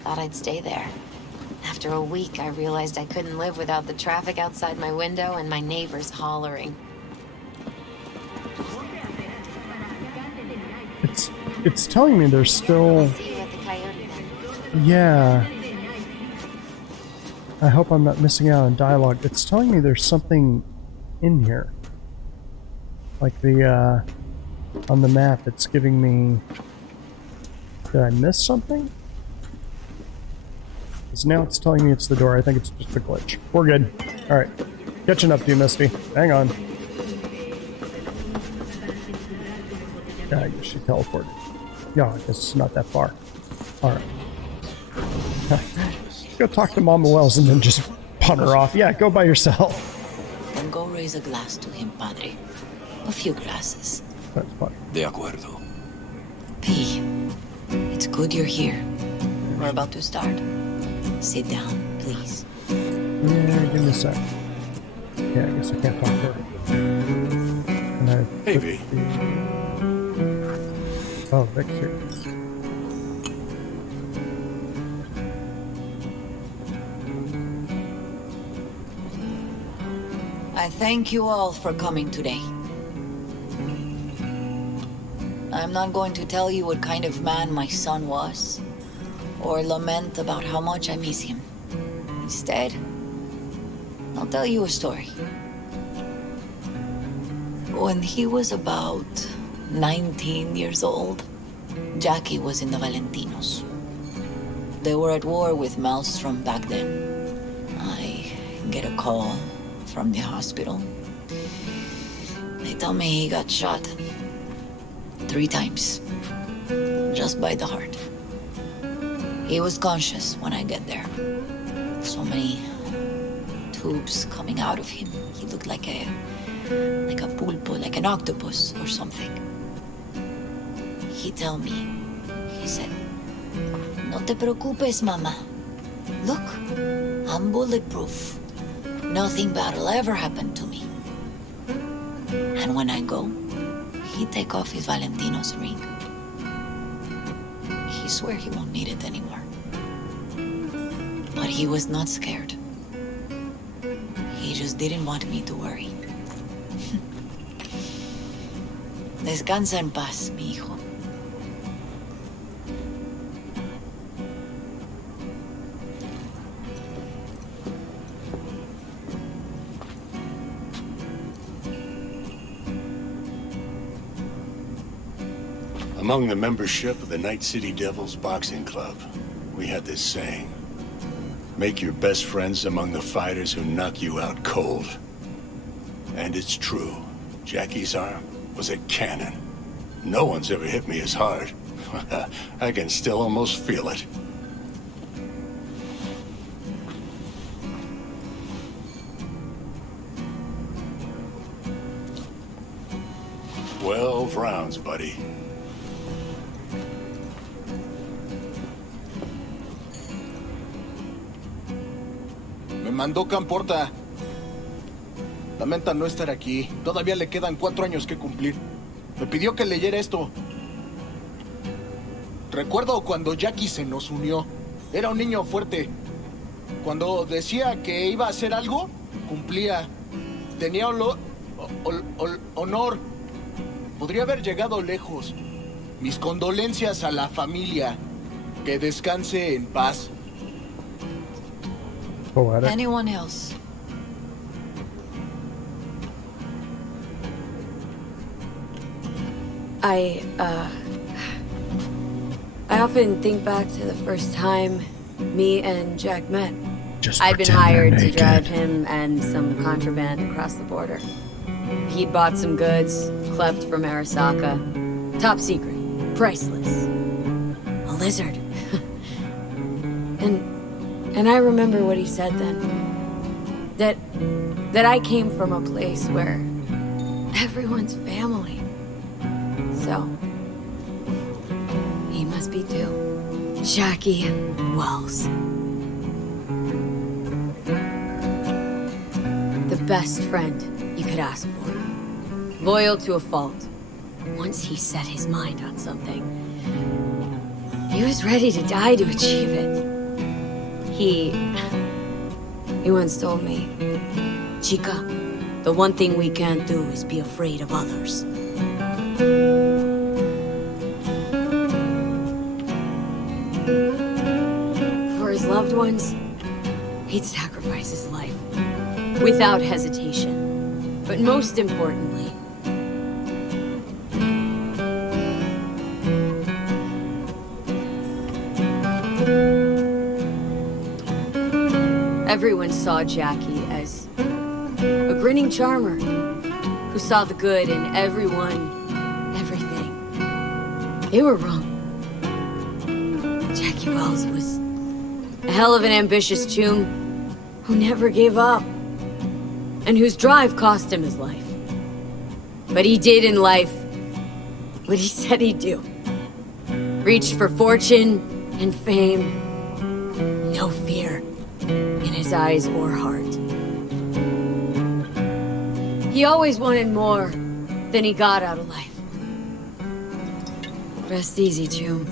Thought I'd stay there. After a week, I realized I couldn't live without the traffic outside my window and my neighbors hollering. It's telling me there's still... I'll see you at the Coyote then. Yeah. I hope I'm not missing out on dialogue. It's telling me there's something in here. Like the, on the map, it's giving me... Did I miss something? Because now it's telling me it's the door. I think it's just a glitch. We're good. Alright. Catching up to you, Misty. Hang on. I guess she teleported. Yeah, I guess it's not that far. Alright. Go talk to Mama Wells and then just punt her off. Yeah, go by yourself. Then go raise a glass to him, Padre. A few glasses. That's fine. De acuerdo. P, it's good you're here. We're about to start. Sit down, please. Yeah, give me a sec. Yeah, I guess I can't talk to her. And I Hey, V. Oh, Vic's here. I thank you all for coming today. I'm not going to tell you what kind of man my son was, or lament about how much I miss him. Instead, I'll tell you a story. When he was about 19 years old, Jackie was in the Valentinos. They were at war with Maelstrom back then. I get a call from the hospital. They tell me he got shot 3 times, just by the heart. He was conscious when I get there. So many tubes coming out of him. He looked like a pulpo, like an octopus or something. He tell me, he said, "No te preocupes, mama. Look, I'm bulletproof. Nothing bad will ever happen to me." And when I go, he take off his Valentino's ring. He swear he won't need it anymore. But he was not scared. He just didn't want me to worry. Descansa en paz, mi hijo. Among the membership of the Night City Devils Boxing Club, we had this saying: make your best friends among the fighters who knock you out cold. And it's true. Jackie's arm was a cannon. No one's ever hit me as hard. I can still almost feel it. "12 rounds, buddy." Me mandó Camporta. Lamenta no estar aquí. Todavía le quedan 4 años que cumplir. Me pidió que leyera esto. Recuerdo cuando Jackie se nos unió. Era un niño fuerte. Cuando decía que iba a hacer algo, cumplía. Tenía honor. Podría haber llegado lejos. Mis condolencias a la familia. Que descanse en paz. Anyone else? I often think back to the first time me and Jack met. I'd been hired to drive him and some contraband across the border. He'd bought some goods, klept from Arasaka. Top secret, priceless. A lizard. And I remember what he said then. That I came from a place where everyone's family. so. He must be too. Jackie Wells. The best friend you could ask for. Loyal to a fault. Once he set his mind on something, he was ready to die to achieve it. He once told me, Chica, the one thing we can't do is be afraid of others. For his loved ones, he'd sacrifice his life without hesitation. But most importantly, everyone saw Jackie as a grinning charmer who saw the good in everyone, everything. They were wrong. Jackie Wells was a hell of an ambitious tune who never gave up and whose drive cost him his life. But he did in life what he said he'd do. Reached for fortune and fame. No fear in his eyes or heart. He always wanted more than he got out of life. Rest easy, June.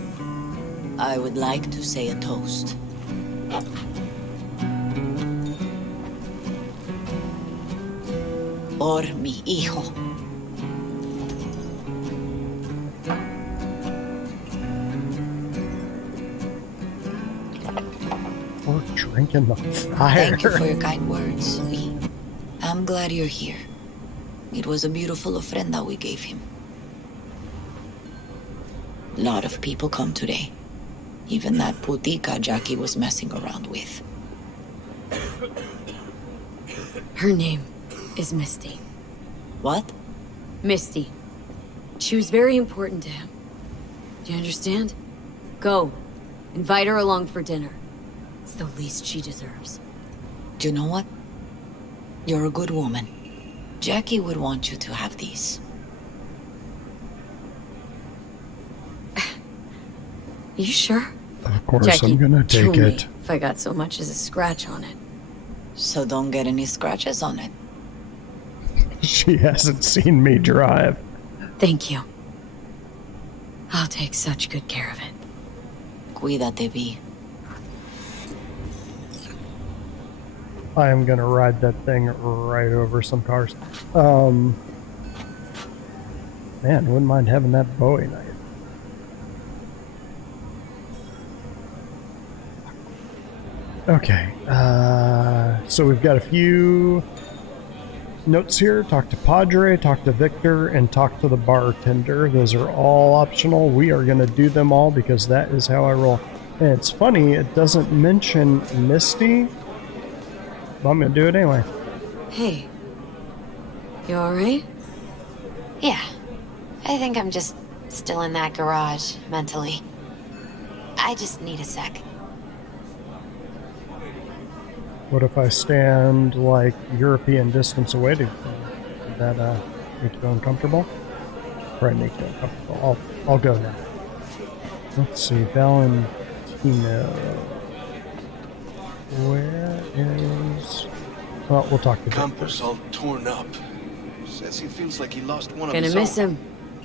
I would like to say a toast. Por mi hijo. We're drinking the fire. Thank you for your kind words, V. I'm glad you're here. It was a beautiful ofrenda we gave him. A lot of people come today. Even that putica Jackie was messing around with. Her name is Misty. What? Misty. She was very important to him. Do you understand? Go. Invite her along for dinner. It's the least she deserves. Do you know what? You're a good woman. Jackie would want you to have these. You sure? Of course, Jackie I'm gonna take me it. if I got so much as a scratch on it. So don't get any scratches on it. She hasn't seen me drive. Thank you. I'll take such good care of it. Cuídate, V. I am gonna ride that thing right over some cars. Man, wouldn't mind having that Bowie knife. Okay, so we've got a few notes here. Talk to Padre, talk to Victor, and talk to the bartender. Those are all optional. We are going to do them all because that is how I roll. And it's funny, it doesn't mention Misty, but I'm going to do it anyway. Hey. You alright? Yeah. I think I'm just still in that garage, mentally. I just need a sec. What if I stand, like, European distance away to would that make you uncomfortable? Probably make you uncomfortable. I'll go now. Let's see, Valentino. Where is... Well, we'll talk to Campos all torn up. Says he feels like he lost one of Gonna his miss own. him.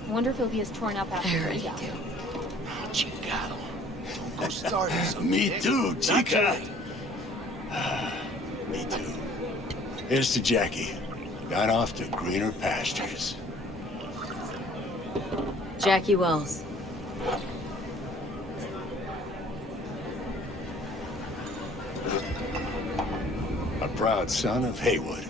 I wonder if he'll be as torn up after I already the do. Chingado. Don't go starting something. Me too, chica. Me too. Here's to Jackie. Got off to greener pastures. Jackie Wells. A proud son of Haywood.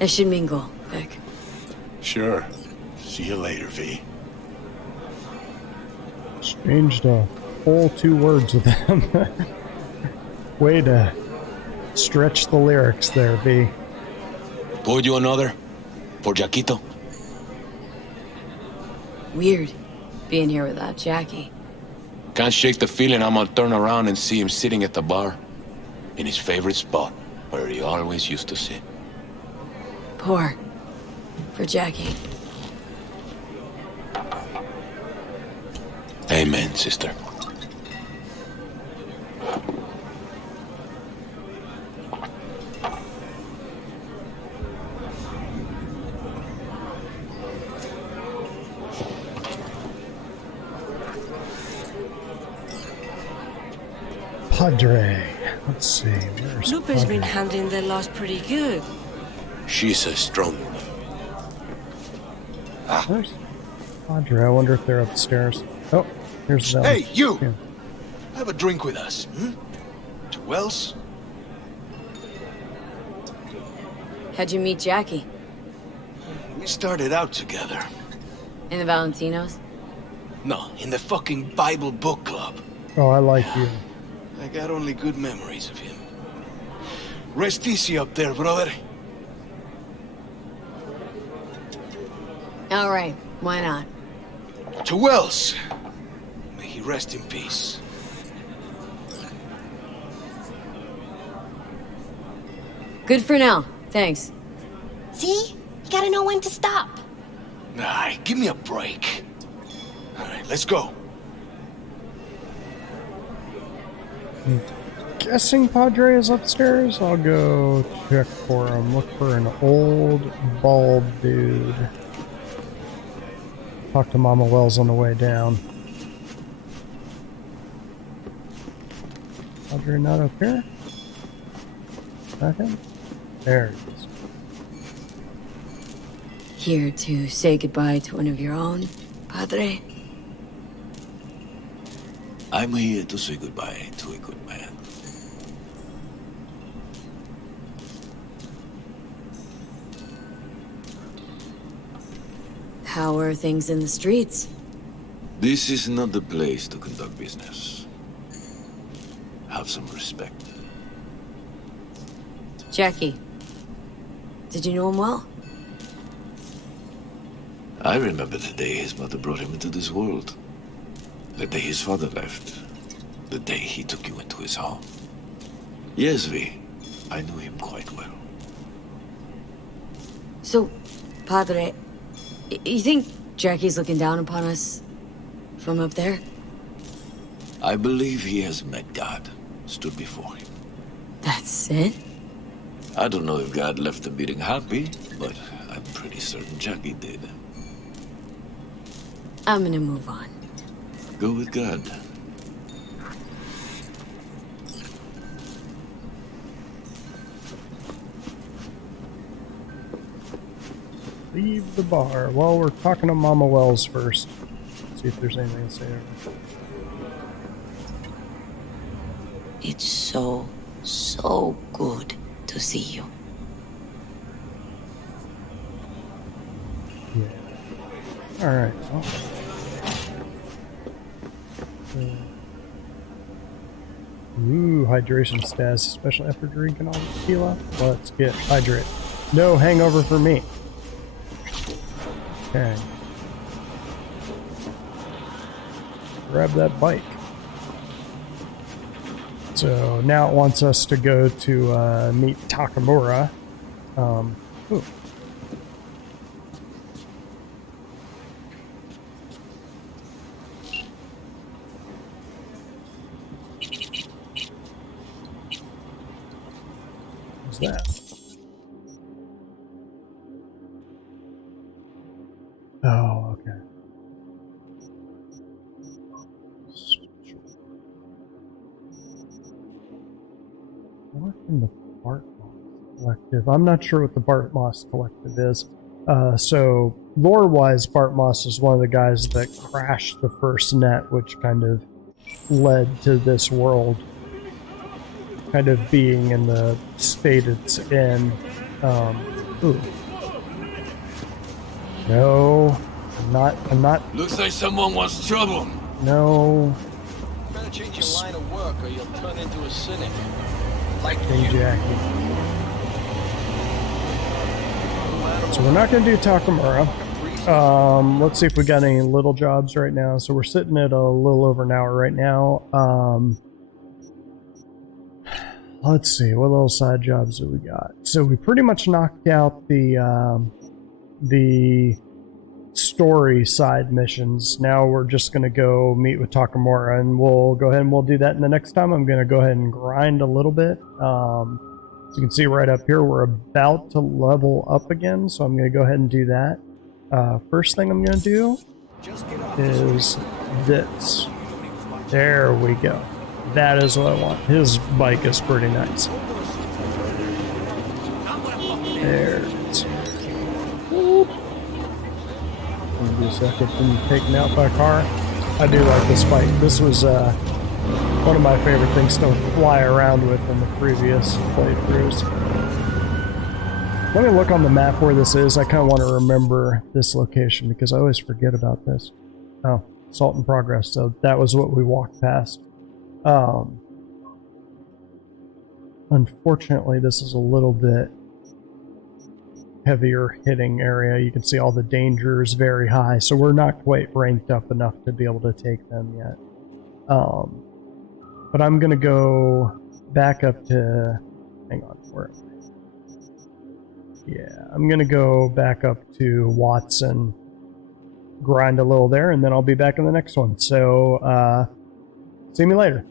I should mingle, Vic. Sure. See you later, V. Changed a whole 2 words with them. Way to stretch the lyrics there, V. Pour you another? For Jaquito? Weird, being here without Jackie. Can't shake the feeling I'm gonna turn around and see him sitting at the bar. in his favorite spot, where he always used to sit. Pour. For Jackie. Amen, sister. Padre. Let's see. Where's Lupe's Padre? been handling the loss pretty good. She's a strong woman. Where's Padre? I wonder if they're upstairs. Oh, here's them. Hey, you! Yeah. Have a drink with us. To Wells? How'd you meet Jackie? We started out together. In the Valentinos? No, in the fucking Bible book club. Oh, I like you. I got only good memories of him. Rest easy up there, brother. All right, why not? To Wells. May he rest in peace. Good for now, thanks. See? You gotta know when to stop. Nah, give me a break. All right, let's go. I'm guessing Padre is upstairs. I'll go check for him. Look for an old, bald dude. Talk to Mama Wells on the way down. Padre not up here? Nothing? There he is. Here to say goodbye to one of your own, Padre? I'm here to say goodbye to a good man. How are things in the streets? This is not the place to conduct business. Have some respect. Jackie. Did you know him well? I remember the day his mother brought him into this world. The day his father left. The day he took you into his home. Yes, V. I knew him quite well. So, Padre, you think Jackie's looking down upon us from up there? I believe he has met God, stood before him. That's it? I don't know if God left the meeting happy, but I'm pretty certain Jackie did. I'm gonna move on. Go with God. Leave the bar. Well, we're talking to Mama Wells first. See if there's anything to say there. It's so, so good to see you. Yeah. Alright. Well. Ooh, hydration status, especially after drinking all the tequila. Let's get hydrated. No hangover for me. Okay. Grab that bike. So now it wants us to go to meet Takamura. Ooh. What's that? Oh, okay. What in the Bart Moss Collective? I'm not sure what the Bart Moss Collective is. So, lore-wise, Bart Moss is one of the guys that crashed the first net, which kind of led to this world kind of being in the state it's in. Ooh. No, I'm not. Looks like someone wants trouble. No. Better change your line of work or you'll turn into a cynic. Like Hey, you. Jackie. So we're not going to do Takamura. Let's see if we got any little jobs right now. So we're sitting at a little over an hour right now. Let's see, what little side jobs do we got? So we pretty much knocked out the story side missions. Now we're just going to go meet with Takamura, and we'll go ahead and we'll do that in the next time. I'm going to go ahead and grind a little bit. So you can see right up here, we're about to level up again, so I'm going to go ahead and do that. First thing I'm going to do is this. There we go. That is what I want. His bike is pretty nice. There it is. Whoop. Give me a second from taken out by a car. I do like this bike. This was one of my favorite things to fly around with in the previous playthroughs. Let me look on the map where this is. I kind of want to remember this location because I always forget about this. Oh, Salt in Progress. So that was what we walked past. Unfortunately, this is a little bit heavier hitting area. You can see all the dangers very high, so we're not quite ranked up enough to be able to take them yet. But I'm gonna go back up to, hang on, where am I? Yeah, I'm gonna go back up to Watson, grind a little there, and then I'll be back in the next one. So, see me later.